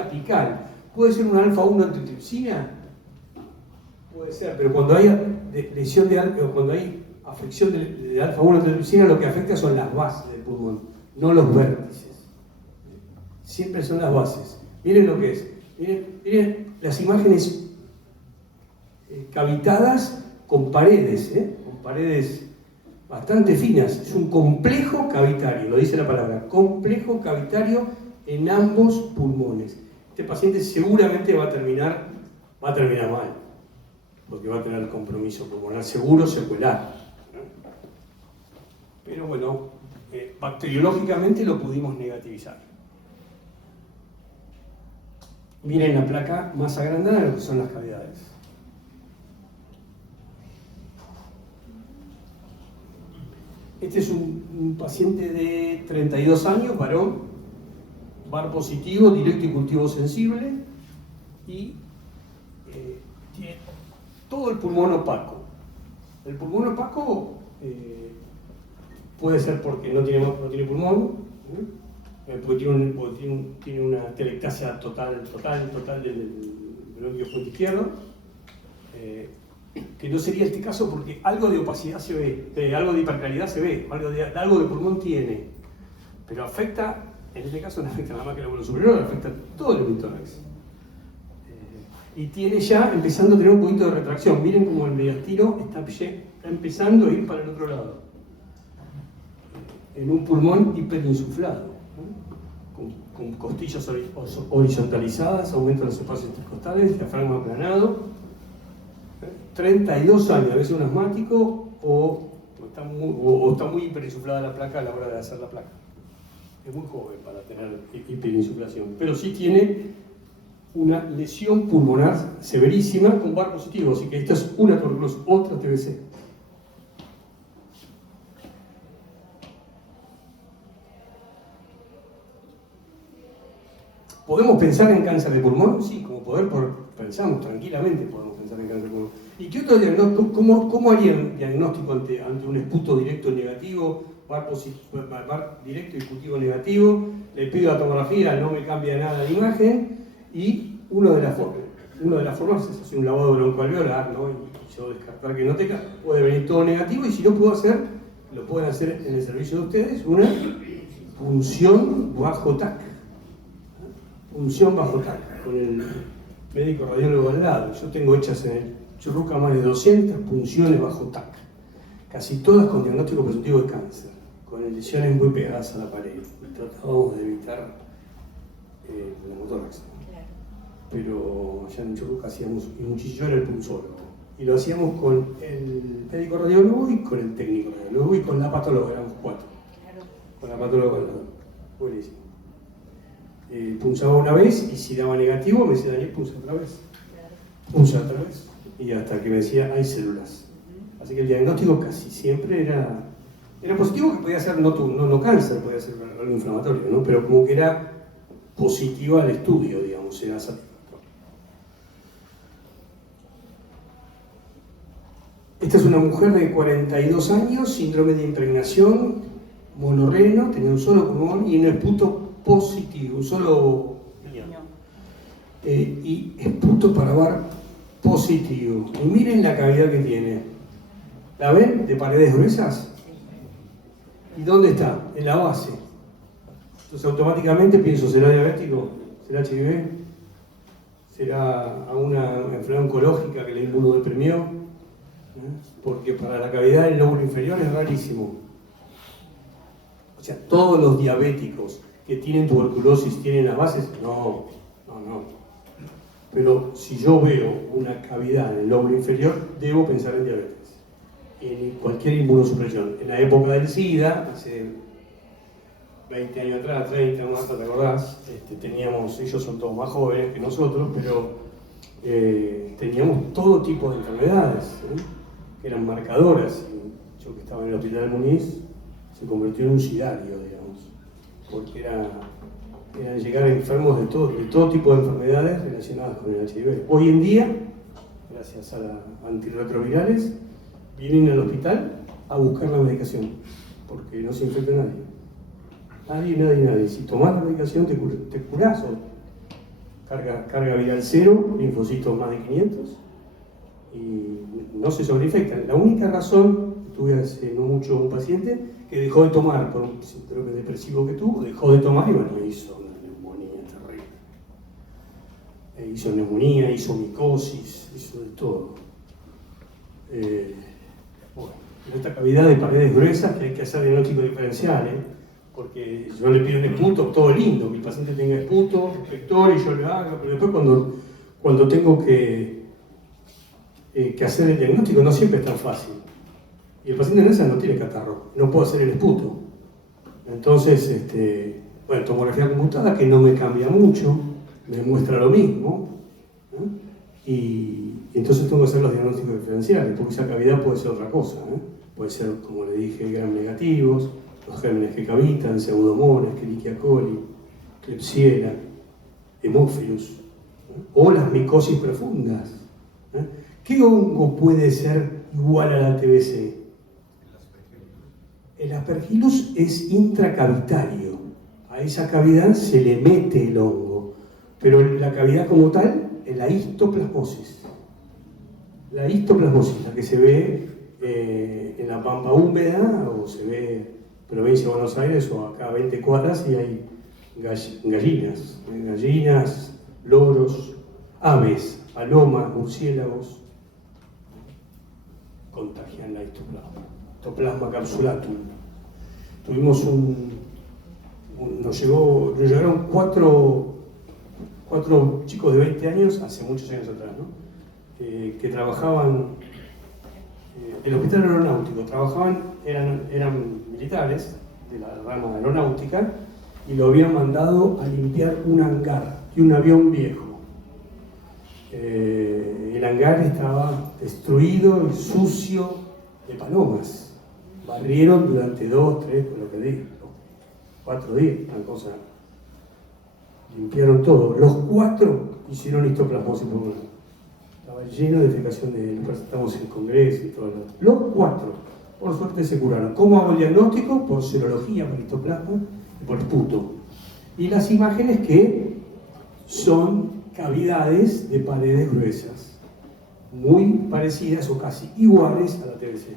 apical. Puede ser un alfa-1 antitripsina, puede ser, pero cuando hay lesión de cuando hay afección de alfa-1 antitripsina, lo que afecta son las bases del pulmón, no los vértices. Siempre son las bases. Miren lo que es. Miren las imágenes cavitadas con paredes bastante finas. Es un complejo cavitario, lo dice la palabra, complejo cavitario en ambos pulmones. Este paciente seguramente va a terminar mal, porque va a tener compromiso pulmonar seguro, secuelar. Pero bueno, bacteriológicamente lo pudimos negativizar. Miren la placa más agrandada de lo que son las cavidades. Este es un paciente de 32 años, varón, VAR positivo, directo y cultivo sensible, y tiene todo el pulmón opaco. El pulmón opaco puede ser porque no tiene pulmón, porque tiene una telectasia total del bronquio fuente izquierdo, que no sería este caso porque algo de opacidad se ve, algo de hiperclaridad se ve, algo de pulmón tiene, pero afecta, en este caso no afecta nada más que el lóbulo superior, afecta todo el hemitórax. Y tiene ya empezando a tener un poquito de retracción. Miren como el mediastino está empezando a ir para el otro lado, en un pulmón hiperinsuflado. Con costillas horizontalizadas, aumento de los espacios intercostales, diafragma aplanado, 32 años, a veces un asmático o está muy hiperinsuflada la placa a la hora de hacer la placa. Es muy joven para tener hiperinsuflación, pero sí tiene una lesión pulmonar severísima con VAR positivo, así que esta es una tuberculosis, otra TBC. ¿Podemos pensar en cáncer de pulmón? Sí, pensamos tranquilamente, podemos pensar en cáncer de pulmón. ¿Y qué otro diagnóstico? ¿Cómo harían diagnóstico ante un esputo directo negativo, VAR directo y cultivo negativo? Le pido la tomografía, no me cambia nada la imagen, y una de las formas es hacer un lavado broncoalveolar, ¿no? Y yo descartar que no tenga, puede venir todo negativo, y si no puedo hacer, lo pueden hacer en el servicio de ustedes, una punción bajo TAC. Punción bajo TAC, con el médico radiólogo al lado. Yo tengo hechas en el Churruca más de 200 punciones bajo TAC, casi todas con diagnóstico positivo de cáncer, con lesiones muy pegadas a la pared. Y tratábamos de evitar el neumotórax. Pero allá en Churruca hacíamos, y Muchillo era el punzólogo, y lo hacíamos con el médico radiólogo y con el técnico radiólogo y con la patóloga, éramos 4. Con la patóloga al lado. Buenísimo. Punzaba una vez y si daba negativo me decía Daniel, punza otra vez. Punza otra vez. Y hasta que me decía, hay células. Así que el diagnóstico casi siempre era positivo, que podía ser no cáncer, podía ser algo inflamatorio, ¿no? Pero como que era positiva al estudio, digamos, era satisfactorio. Esta es una mujer de 42 años, síndrome de impregnación, monorreno, tenía un solo pulmón y un esputo positivo, un solo y esputo para VAR positivo. Y miren la cavidad que tiene. ¿La ven? De paredes gruesas. ¿Y dónde está? En la base. Entonces automáticamente pienso, ¿será diabético? ¿Será HIV? ¿Será alguna enfermedad oncológica que le inmunodeprimió? Porque para la cavidad del lóbulo inferior es rarísimo. O sea, todos los diabéticos que tienen tuberculosis tienen las bases, no. Pero si yo veo una cavidad en el lóbulo inferior, debo pensar en diabetes. En cualquier inmunosupresión. En la época del SIDA, hace 20 años atrás, 30, no te acordás, teníamos, ellos son todos más jóvenes que nosotros, pero teníamos todo tipo de enfermedades, que eran marcadoras. Yo que estaba en el hospital de Muniz, se convirtió en un sidario, digamos, porque eran llegar enfermos de todo tipo de enfermedades relacionadas con el HIV. Hoy en día, gracias a las antirretrovirales, vienen al hospital a buscar la medicación, porque no se infecta nadie. Nadie. Si tomás la medicación te curás. Carga viral cero, linfocitos más de 500, y no se sobreinfectan. La única razón, tuve hace no mucho un paciente que dejó de tomar, por un síndrome depresivo que tuvo, dejó de tomar y bueno, hizo una neumonía terrible. Hizo neumonía, hizo micosis, hizo de todo. Bueno, en esta cavidad de paredes gruesas que hay que hacer diagnóstico diferencial, porque yo le pido un esputo, todo lindo, que el paciente tenga esputo, vector y yo le haga, pero después cuando tengo que hacer el diagnóstico no siempre es tan fácil. Y el paciente en esa no tiene catarro, no puedo hacer el esputo. Entonces, bueno, tomografía computada que no me cambia mucho, me muestra lo mismo, y entonces tengo que hacer los diagnósticos diferenciales, porque esa cavidad puede ser otra cosa, puede ser, como le dije, gram negativos, los gérmenes que cavitan, pseudomonas, Escherichia coli, Klebsiella, Haemophilus, o las micosis profundas. ¿Qué hongo puede ser igual a la TBC? El Aspergillus es intracavitario, a esa cavidad se le mete el hongo, pero la cavidad como tal es la histoplasmosis. La histoplasmosis, la que se ve en la pampa húmeda, o se ve provincia de Buenos Aires, o acá a 20 cuadras, y hay gallinas, loros, aves, palomas, murciélagos, contagian la histoplasma capsulatum. Tuvimos nos llegaron cuatro chicos de 20 años, hace muchos años atrás, que trabajaban en el hospital aeronáutico, eran militares de la rama aeronáutica y lo habían mandado a limpiar un hangar de un avión viejo. El hangar estaba destruido y sucio de palomas. Barrieron durante 2, 3, lo que digo, 4 días, una cosa. Limpiaron todo. Los 4 hicieron histoplasmosis pulmonar. Estaba lleno de defecación de él. Presentamos en congreso y todo. Los 4, por suerte, se curaron. ¿Cómo hago el diagnóstico? Por serología, por histoplasma y por esputo. Y las imágenes que son cavidades de paredes gruesas, muy parecidas o casi iguales a la TBC.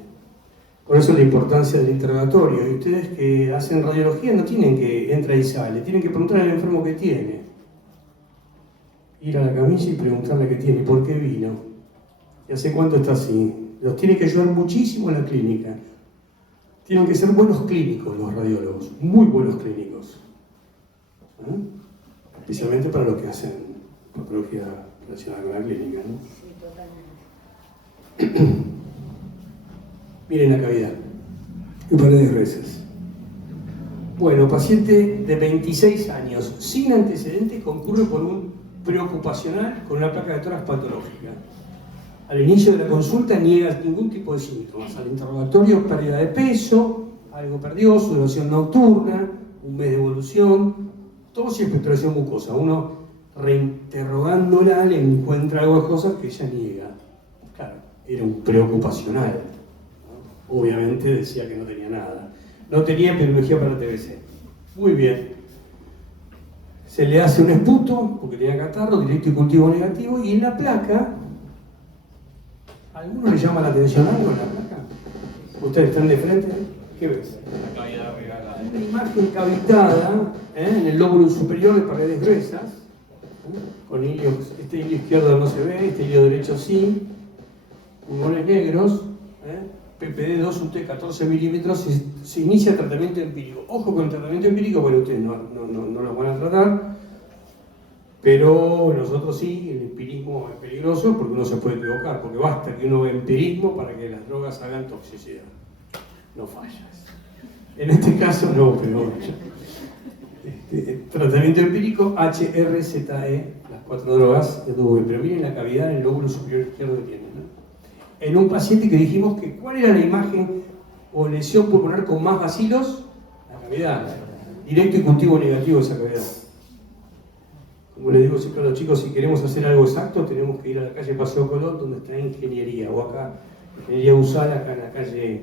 Por eso la importancia del interrogatorio. Y ustedes que hacen radiología no tienen que entra y sale, tienen que preguntar al enfermo qué tiene. Ir a la camilla y preguntarle qué tiene, por qué vino, y hace cuánto está así. Los tiene que ayudar muchísimo en la clínica. Tienen que ser buenos clínicos los radiólogos, muy buenos clínicos. Especialmente para los que hacen patología relacionada con la clínica, ¿no? Sí, totalmente. Miren la cavidad y paredes gruesas. Bueno, paciente de 26 años, sin antecedentes, concurre por un preocupacional con una placa de tórax patológica. Al inicio de la consulta niega ningún tipo de síntomas. Al interrogatorio, pérdida de peso, algo perdió, sudoración nocturna, un mes de evolución, tos y expectoración mucosa. Uno, reinterrogándola, le encuentra algo de cosas que ella niega. Claro, era un preocupacional. Obviamente decía que no tenía nada. No tenía epidemiología para TBC. Muy bien. Se le hace un esputo, porque tenía catarro, directo y cultivo negativo, y en la placa, ¿a alguno le llama la atención algo en la placa? ¿Ustedes están de frente? ¿Qué ves? La cavidad regada. Una imagen cavitada en el lóbulo superior de paredes gruesas, con hilios, este hilio izquierdo no se ve, este hilio derecho sí, pulmones negros, PPD2, UT 14 milímetros, se inicia tratamiento empírico. Ojo con el tratamiento empírico, bueno, ustedes no lo van a tratar, pero nosotros sí. El empirismo es peligroso porque uno se puede equivocar, porque basta que uno vea empirismo para que las drogas hagan toxicidad. No fallas. En este caso no, pero tratamiento empírico, HRZE, las 4 drogas de DUV, pero miren la cavidad en el lóbulo superior izquierdo que tiene, ¿no? En un paciente que dijimos que ¿cuál era la imagen o lesión pulmonar con más bacilos? La cavidad, directo y cultivo negativo de esa cavidad. Como les digo siempre a los chicos, si queremos hacer algo exacto, tenemos que ir a la calle Paseo Colón, donde está Ingeniería, o acá, Ingeniería Usal, acá en la calle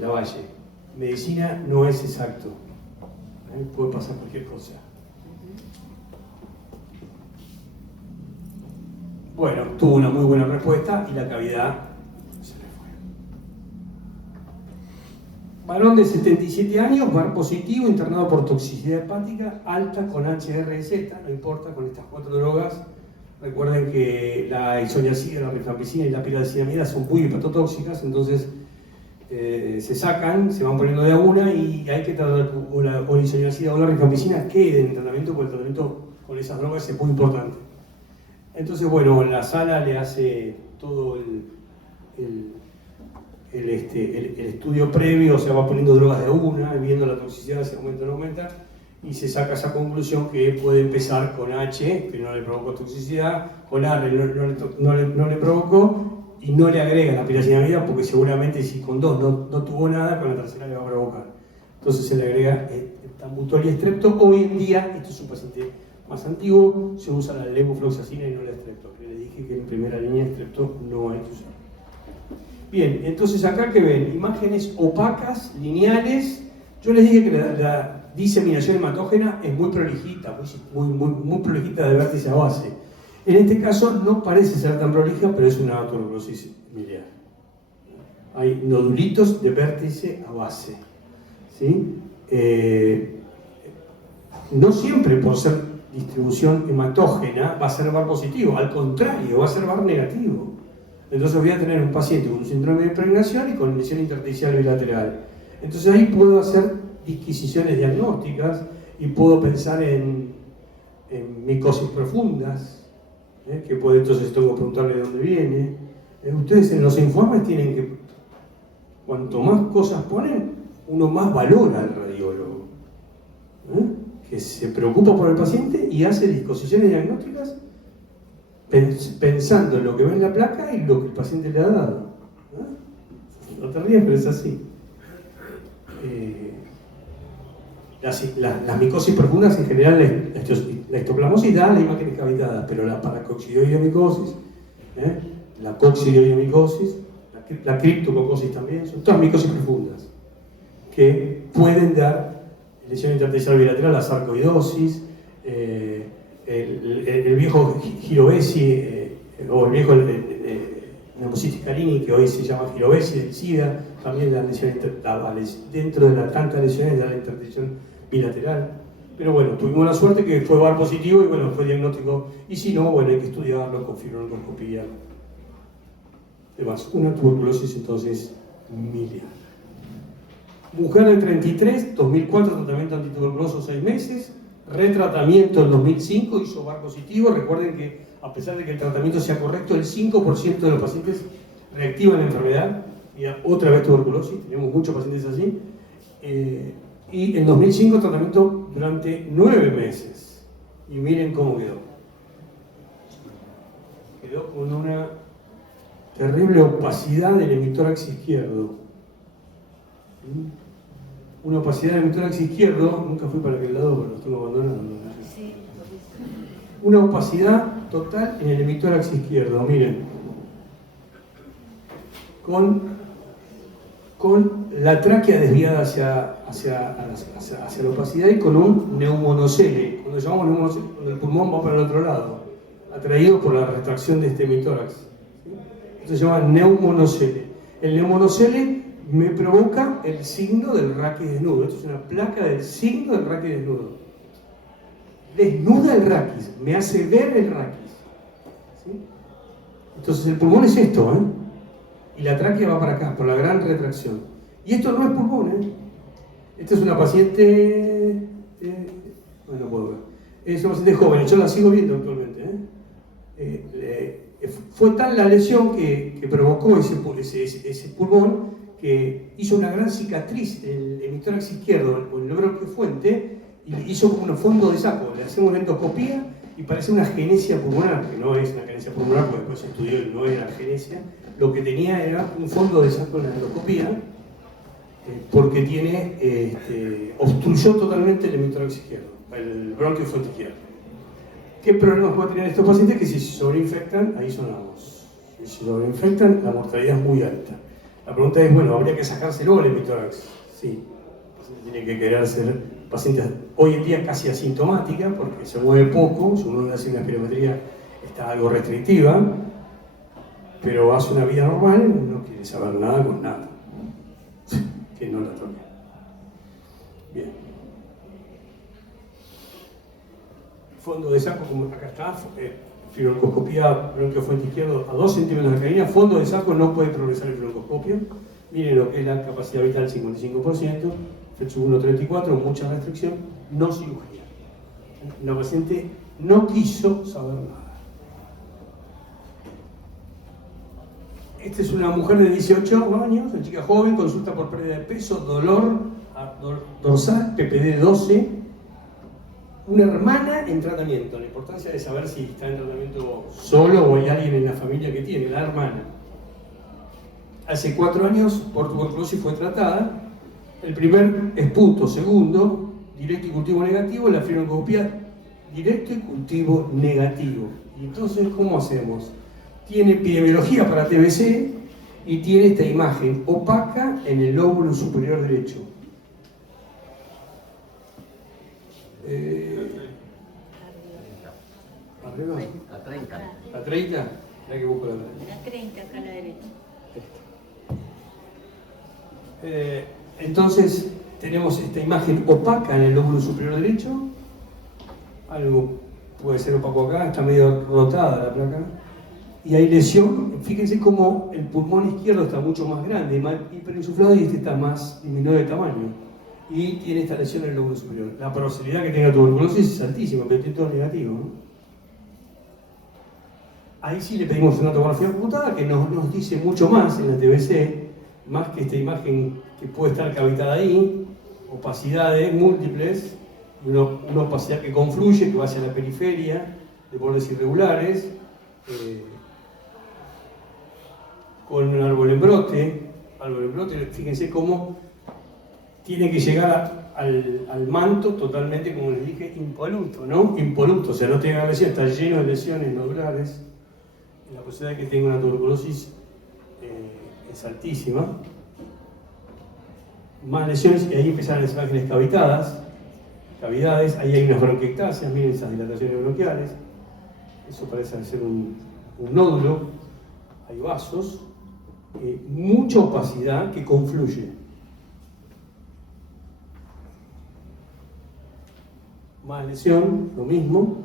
Lavalle. Medicina no es exacto, puede pasar cualquier cosa. Bueno, tuvo una muy buena respuesta y la cavidad se le fue. Varón de 77 años, VAR positivo, internado por toxicidad hepática alta con HRZ, no importa, con estas 4 drogas. Recuerden que la isoniazida, la rifampicina y la pirazidamida son muy hepatotóxicas, entonces se sacan, se van poniendo de a una y hay que tratar o la isoniazida o la rifampicina quede en tratamiento, porque el tratamiento con esas drogas es muy importante. Entonces, bueno, la sala le hace todo el estudio previo, o sea, va poniendo drogas de una, viendo la toxicidad, si aumenta o no aumenta, y se saca esa conclusión que puede empezar con H, que no le provocó toxicidad, con A no le provocó, y no le agrega la piracinamida, porque seguramente si con 2 no tuvo nada, con la tercera le va a provocar. Entonces se le agrega tambutol y estrepto. Hoy en día, esto es un paciente más antiguo, se usa la levofloxacina y no la estrepto, que le dije que en primera línea estrepto no hay que usar. Bien, entonces acá que ven, imágenes opacas, lineales. Yo les dije que la diseminación hematógena es muy prolijita, muy prolijita de vértice a base. En este caso no parece ser tan prolija, pero es una tuberculosis miliar. Hay nodulitos de vértice a base, ¿sí? No siempre por ser distribución hematógena va a ser VAR positivo, al contrario, va a ser VAR negativo. Entonces voy a tener un paciente con un síndrome de impregnación y con lesión intersticial bilateral. Entonces ahí puedo hacer disquisiciones diagnósticas y puedo pensar en micosis profundas, que puede, entonces tengo que preguntarle de dónde viene. Ustedes en los informes tienen que, cuanto más cosas ponen, uno más valora al radiólogo, que se preocupa por el paciente y hace disposiciones diagnósticas pensando en lo que ve en la placa y lo que el paciente le ha dado. No te rías, pero es así. Las micosis profundas en general, la histoplasmosis da las imágenes cavitadas, pero la paracoccidioidomicosis, la coccidioidomicosis, la criptococosis también, son todas micosis profundas que pueden dar lesión intersticial bilateral, la sarcoidosis, el viejo Girovesi, o el viejo Neumocitis carini, que hoy se llama Girovesi, del SIDA, también la lesión dentro de las tantas lesiones de la intersticial bilateral. Pero bueno, tuvimos la suerte que fue VAR positivo y bueno, fue diagnóstico. Y si no, bueno, hay que estudiarlo con fibromialgia. Además, una tuberculosis entonces miliar. Mujer de 33, 2004, tratamiento antituberculoso 6 meses, retratamiento en 2005, hizo VAR positivo. Recuerden que a pesar de que el tratamiento sea correcto, el 5% de los pacientes reactivan la enfermedad. Y otra vez tuberculosis, tenemos muchos pacientes así. Y en 2005 tratamiento durante 9 meses. Y miren cómo quedó. Quedó con una terrible opacidad del hemitórax izquierdo. Una opacidad del hemitórax izquierdo, nunca fui para aquel lado porque lo tengo abandonado. Sí. Una opacidad total en el hemitórax izquierdo, miren. Con la tráquea desviada hacia la opacidad y con un neumonocele. Cuando llamamos neumonocele, cuando el pulmón va para el otro lado, atraído por la retracción de este hemitórax. Esto se llama neumonocele. El neumonocele me provoca el signo del raquis desnudo. Esto es una placa del signo del raquis desnudo. Desnuda el raquis, me hace ver el raquis. ¿Sí? Entonces el pulmón es esto, ¿eh? Y la tráquea va para acá, por la gran retracción. Y esto no es pulmón, ¿eh? Esta es una paciente... bueno, no puedo ver. Es una paciente joven, yo la sigo viendo actualmente, ¿eh? Fue tal la lesión que provocó ese pulmón que hizo una gran cicatriz en el hemitórax izquierdo, con el bronquiofuente, y hizo como un fondo de saco. Le hacemos la endoscopía y parece una genesia pulmonar, que no es una genesia pulmonar, porque después se estudió y no era genesia. Lo que tenía era un fondo de saco en la endoscopía, porque obstruyó totalmente el hemitórax izquierdo, el bronquiofuente izquierdo. ¿Qué problemas pueden tener estos pacientes? Que si se sobreinfectan, ahí sonamos. Si se sobreinfectan, la mortalidad es muy alta. La pregunta es, bueno, ¿habría que sacárselo el hemitórax? Sí. Tiene que querer ser paciente hoy en día casi asintomática, porque se mueve poco, su uno hace una espirometría está algo restrictiva, pero hace una vida normal, no quiere saber nada con nada. Que no la toque. Bien. Fondo de saco, como acá está, fibroscopía bronquiofuente izquierdo a 2 centímetros de carina, fondo de saco, no puede progresar el fibroscopio. Miren lo que es la capacidad vital, 55%, FETS 1.34, mucha restricción, no cirugía. La paciente no quiso saber nada. Esta es una mujer de 18 años, una chica joven, consulta por pérdida de peso, dolor dorsal, PPD 12, una hermana en tratamiento. La importancia de saber si está en tratamiento solo o hay alguien en la familia que tiene, la hermana. Hace 4 años por tuberculosis fue tratada. El primer esputo, segundo, directo y cultivo negativo, la fibroscopía directo y cultivo negativo. Y entonces, ¿cómo hacemos? Tiene epidemiología para TBC y tiene esta imagen opaca en el lóbulo superior derecho. ¿Arriba? A 30. ¿A 30? Mirá que busco la 30. La 30 acá a la derecha. Entonces tenemos esta imagen opaca en el lóbulo superior derecho. Algo puede ser opaco acá, está medio rotada la placa. Y hay lesión. Fíjense cómo el pulmón izquierdo está mucho más grande, más hiperinsuflado, y este está más disminuido de tamaño. Y tiene esta lesión en el lóbulo superior. La probabilidad que tenga tuberculosis es altísima, pero tiene todo negativo, ¿no? Ahí sí le pedimos una tomografía computada que nos dice mucho más en la TBC, más que esta imagen que puede estar cavitada ahí, opacidades múltiples, una opacidad que confluye, que va hacia la periferia, de bordes irregulares, con un árbol en brote, fíjense cómo tiene que llegar al manto totalmente, como les dije, impoluto, ¿no? Impoluto, o sea, no tiene lesión, está lleno de lesiones nodulares. La posibilidad de que tenga una tuberculosis es altísima. Más lesiones, y ahí empiezan las imágenes cavidades, ahí hay unas bronquiectasias, miren esas dilataciones bronquiales. Eso parece ser un nódulo, hay vasos, mucha opacidad que confluye. Más lesión, lo mismo.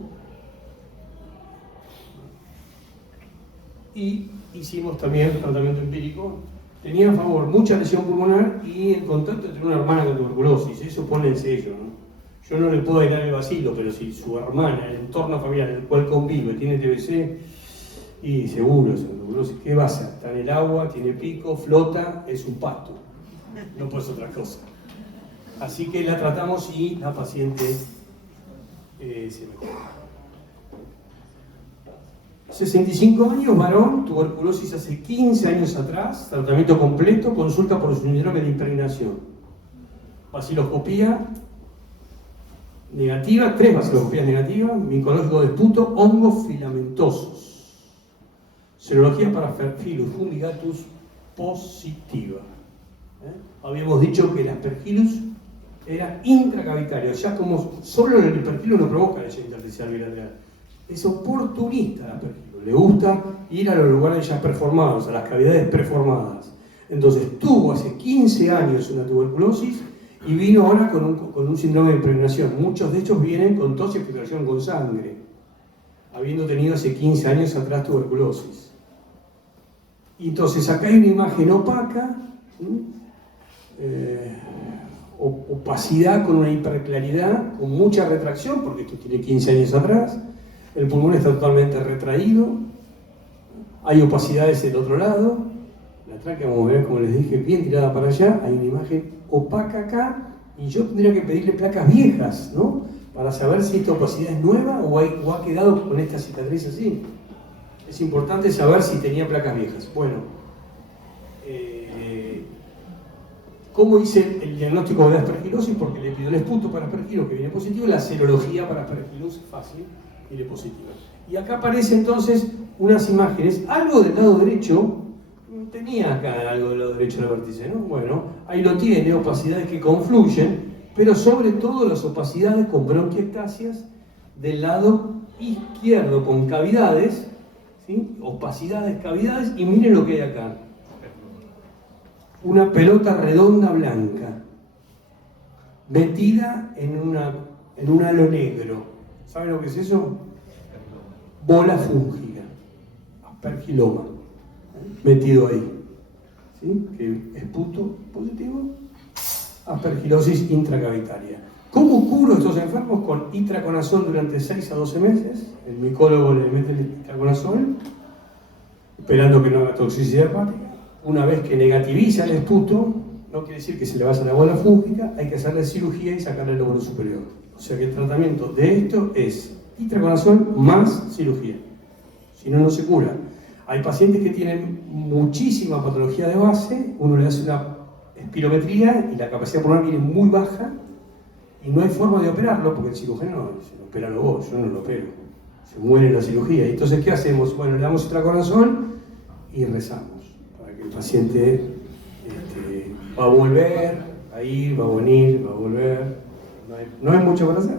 Y hicimos también tratamiento empírico. Tenía a favor mucha lesión pulmonar y el contacto entre una hermana con tuberculosis. Eso pone el sello, ¿no? Yo no le puedo airar el bacilo, pero si su hermana, el entorno familiar en el cual convive, tiene TBC, y seguro es una tuberculosis. ¿Qué va a hacer? Está en el agua, tiene pico, flota, es un pasto. No puede ser otra cosa. Así que la tratamos y la paciente se mejora. 65 años, varón, tuberculosis hace 15 años atrás, tratamiento completo, consulta por síndrome de impregnación. Vaciloscopía negativa, 3 vaciloscopías negativas, micológico de esputo, hongos filamentosos. Serología para Aspergillus fumigatus positiva. Habíamos dicho que el Aspergillus era intracavitario, ya como solo el Aspergillus no provoca lesión intersticial bilateral. Es oportunista el Aspergillus, le gusta ir a los lugares ya preformados, a las cavidades preformadas. Entonces tuvo hace 15 años una tuberculosis y vino ahora con un síndrome de impregnación. Muchos de ellos vienen con tos y expectoración con sangre, habiendo tenido hace 15 años atrás tuberculosis. Y entonces acá hay una imagen opaca, opacidad con una hiperclaridad, con mucha retracción, porque esto tiene 15 años atrás. El pulmón está totalmente retraído, hay opacidades del otro lado. La tráquea, vamos a ver, como les dije, bien tirada para allá. Hay una imagen opaca acá y yo tendría que pedirle placas viejas, ¿no? Para saber si esta opacidad es nueva o ha quedado con esta cicatriz así. Es importante saber si tenía placas viejas. Bueno, ¿cómo hice el diagnóstico de la aspergilosis? Porque le pido el esputo para aspergilos que viene positivo, la serología para aspergilos fácil, viene positiva. Y acá aparecen entonces unas imágenes, algo del lado derecho. Tenía acá algo del lado derecho del vértice, ¿no? Bueno, ahí lo tiene, opacidades que confluyen, pero sobre todo las opacidades con bronquiectasias del lado izquierdo, con cavidades, ¿sí? Opacidades, cavidades, y miren lo que hay acá. Una pelota redonda blanca, metida en un halo negro. ¿Saben lo que es eso? Bola fúngica, aspergiloma. Metido ahí, ¿sí? Que esputo positivo, aspergilosis intracavitaria. ¿Cómo curo a estos enfermos? Con itraconazol durante 6 a 12 meses. El micólogo le mete el itraconazol, esperando que no haga toxicidad hepática. Una vez que negativiza el esputo, no quiere decir que se le vaya la bola fúngica, hay que hacerle cirugía y sacarle el lóbulo superior. O sea que el tratamiento de esto es itraconazol más cirugía. Si no, no se cura. Hay pacientes que tienen muchísima patología de base, uno le hace una espirometría y la capacidad pulmonar viene muy baja y no hay forma de operarlo porque el cirujano dice, opéralo vos, yo no lo opero, se muere en la cirugía. Entonces, ¿qué hacemos? Bueno, le damos itraconazol y rezamos para que el paciente va a volver a ir, va a venir, va a volver. No hay mucho para hacer,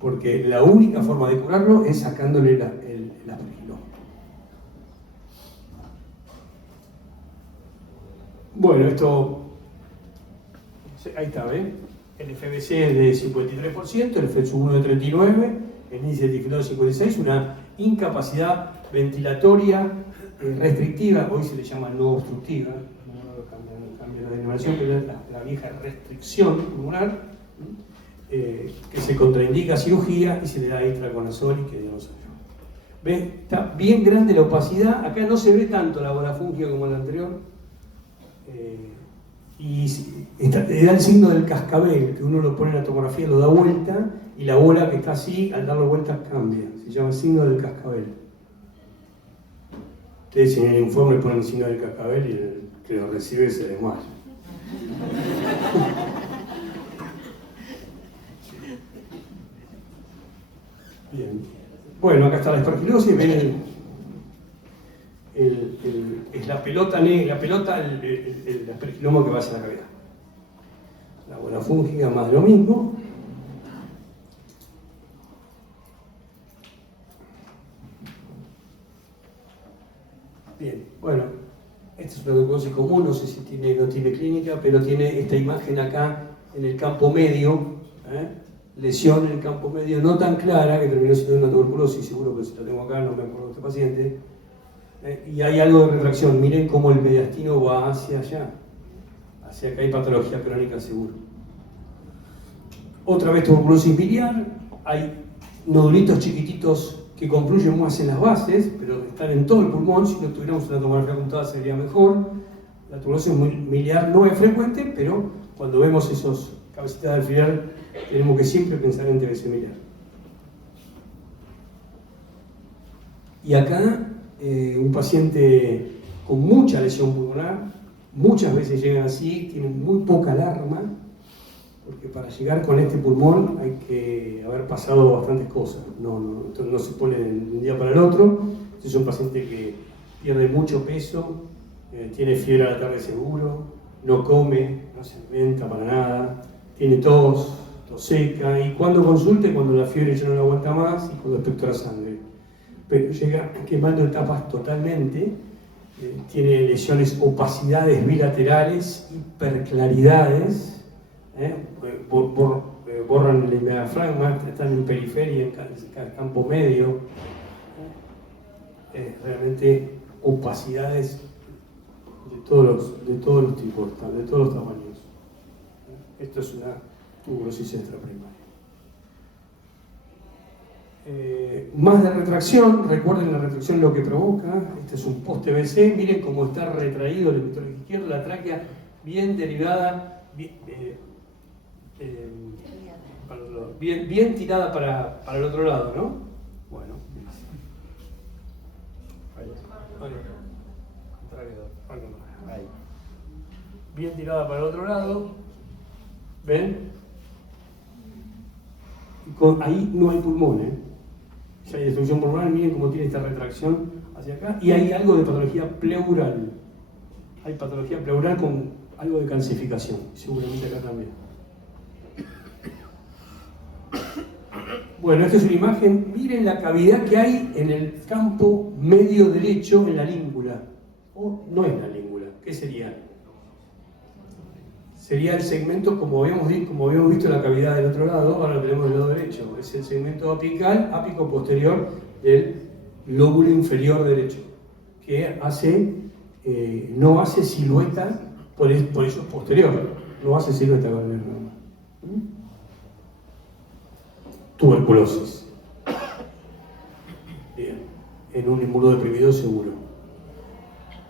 porque la única forma de curarlo es sacándole el aspergiloma. Bueno, esto, ahí está, ¿ven? El FBC es de 53%, el FETS1 de 39%, el índice de tifilado de 56%, una incapacidad ventilatoria restrictiva, hoy se le llama no obstructiva, cambia la denominación, pero es la vieja restricción pulmonar, que se contraindica cirugía y se le da itraconazol y que Dios nos ayude. ¿Ven? Está bien grande la opacidad, acá no se ve tanto la bola fúngica como en la anterior. Y le da el signo del cascabel, que uno lo pone en la tomografía, lo da vuelta y la bola que está así, al darlo vuelta cambia. Se llama el signo del cascabel. Ustedes en el informe ponen el signo del cascabel y el que lo recibe se desmaya. Bien. Bueno, acá está la aspergilosis, ven es la pelota negra, el aspergiloma que va hacia la cavidad. La bola fúngica más de lo mismo. Bien, bueno, esta es una tuberculosis común, no sé si no tiene clínica, pero tiene esta imagen acá en el campo medio, lesión en el campo medio no tan clara, que terminó siendo una tuberculosis, seguro que si la tengo acá no me acuerdo de este paciente. Y hay algo de retracción, miren cómo el mediastino va hacia allá, hacia acá hay patología crónica seguro. Otra vez tuberculosis biliar, hay nodulitos chiquititos que confluyen más en las bases, pero están en todo el pulmón. Si no tuviéramos una tomografía apuntada sería mejor. La tuberculosis biliar no es frecuente, pero cuando vemos esos cabecitas de alfiler tenemos que siempre pensar en TBC biliar. Y acá un paciente con mucha lesión pulmonar, muchas veces llegan así, tienen muy poca alarma, porque para llegar con este pulmón hay que haber pasado bastantes cosas, no se pone de un día para el otro. Es un paciente que pierde mucho peso, tiene fiebre a la tarde seguro, no come, no se alimenta para nada, tiene tos seca, y cuando consulte, cuando la fiebre ya no la aguanta más y cuando expectora sangre. Pero llega quemando etapas totalmente tiene lesiones, opacidades bilaterales, hiperclaridades, borran el diafragma, están en periferia, en campo medio, realmente opacidades de todos los tipos, de todos los tamaños. Esto es una tuberosis extraprimaria. Más de retracción, recuerden la retracción lo que provoca. Este es un poste BC, miren cómo está retraído el hemisferio izquierdo, la tráquea bien derivada, bien tirada para el otro lado, ¿no? Bueno, ahí. Bien tirada para el otro lado, ¿ven? Y ahí no hay pulmón, Ya hay destrucción pulmonar, miren cómo tiene esta retracción hacia acá, y hay algo de patología pleural. Hay patología pleural con algo de calcificación, seguramente acá también. Bueno, esta es una imagen, miren la cavidad que hay en el campo medio derecho en la língula. O no es la língula, ¿qué sería? Sería el segmento, como habíamos visto la cavidad del otro lado, ahora lo tenemos del lado derecho. Es el segmento apical, ápico posterior del lóbulo inferior derecho, que no hace silueta, por eso es posterior, no hace silueta con el neuroma. Tuberculosis. Bien, en un inmunodeprimido seguro.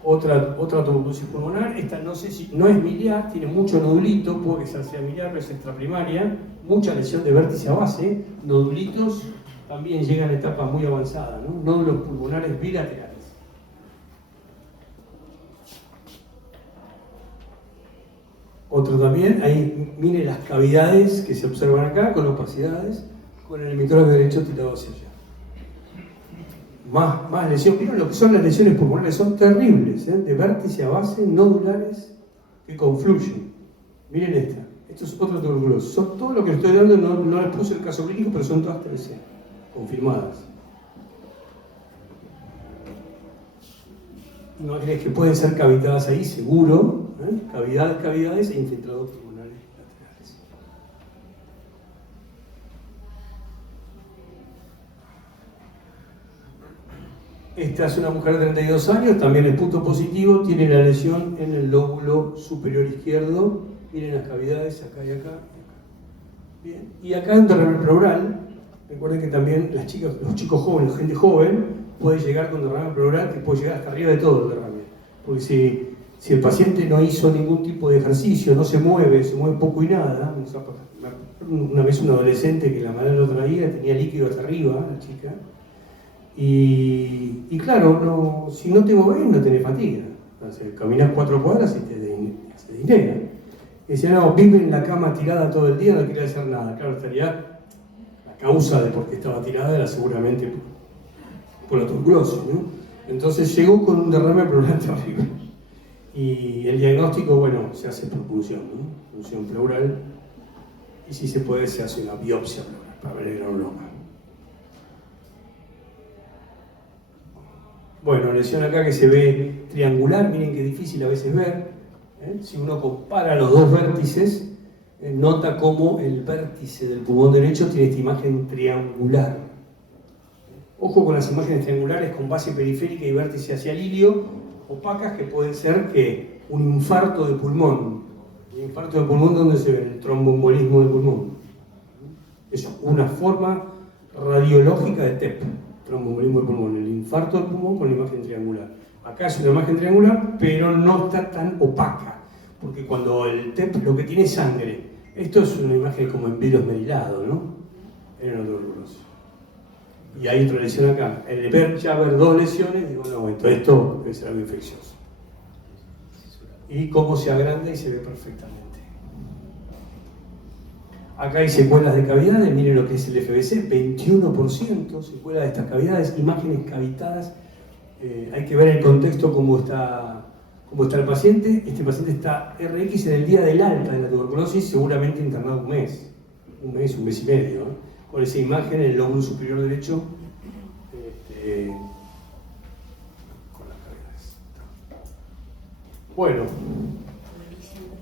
Otra tuberculosis pulmonar, esta no es miliar, tiene mucho nodulito, puede que sea miliar, pero es extraprimaria, mucha lesión de vértice a base, nodulitos también llegan a etapa muy avanzada, ¿no? Nódulos pulmonares bilaterales. Otro también, ahí miren las cavidades que se observan acá, con opacidades, con el hemisferio derecho tirado hacia allá. Más lesión. ¿Vieron lo que son las lesiones pulmonares? Son terribles, de vértice a base, nodulares, que confluyen. Miren esta. Esto es otra tuberculosis. Son todo lo que estoy dando, no les puse el caso clínico, pero son todas TBC, confirmadas. No crees que pueden ser cavitadas ahí, seguro. Cavidades e infiltrados pulmonares laterales. Esta es una mujer de 32 años, también el punto positivo, tiene la lesión en el lóbulo superior izquierdo. Miren las cavidades acá y acá. Bien. Y acá en derrame pleural, recuerden que también los chicos jóvenes, la gente joven, puede llegar con derrame pleural, que puede llegar hasta arriba de todo el derrame. Porque si el paciente no hizo ningún tipo de ejercicio, no se mueve poco y nada, una vez un adolescente que la madre lo traía, tenía líquido hasta arriba, la chica, y claro, si no te mueves no tenés fatiga. Entonces, caminas 4 cuadras y te dinera. Y decía, no, vive en la cama tirada todo el día, no quiere hacer nada. Claro, estaría la causa de por qué estaba tirada era seguramente por la tuberculosis, ¿no? Entonces llegó con un derrame pleural terrible. Y el diagnóstico, bueno, se hace por punción, ¿no? Punción pleural. Y si se puede, se hace una biopsia pleural para ver el granuloma. Bueno, lesión acá que se ve triangular, miren qué difícil a veces ver. Si uno compara los dos vértices, nota cómo el vértice del pulmón derecho tiene esta imagen triangular. Ojo con las imágenes triangulares con base periférica y vértice hacia el ilio, opacas que pueden ser que un infarto de pulmón. ¿El infarto de pulmón dónde se ve? El tromboembolismo del pulmón. Es una forma radiológica de TEP, tromboembolismo del pulmón, el infarto del pulmón con la imagen triangular. Acá es una imagen triangular, pero no está tan opaca, porque cuando el TEP lo que tiene es sangre. Esto es una imagen como en virus merilado, ¿no? En una tuberculosis. Y hay otra lesión acá. El de ver 2 lesiones, digo, no, esto debe ser algo infeccioso. Y cómo se agranda y se ve perfectamente. Acá hay secuelas de cavidades, miren lo que es el FBC, 21% secuelas de estas cavidades, imágenes cavitadas. Hay que ver el contexto, cómo está el paciente. Este paciente está RX en el día del alta de la tuberculosis, seguramente internado un mes y medio, ¿eh? Con esa imagen, el lóbulo superior derecho, con las cavidades. Bueno. Buenísimo.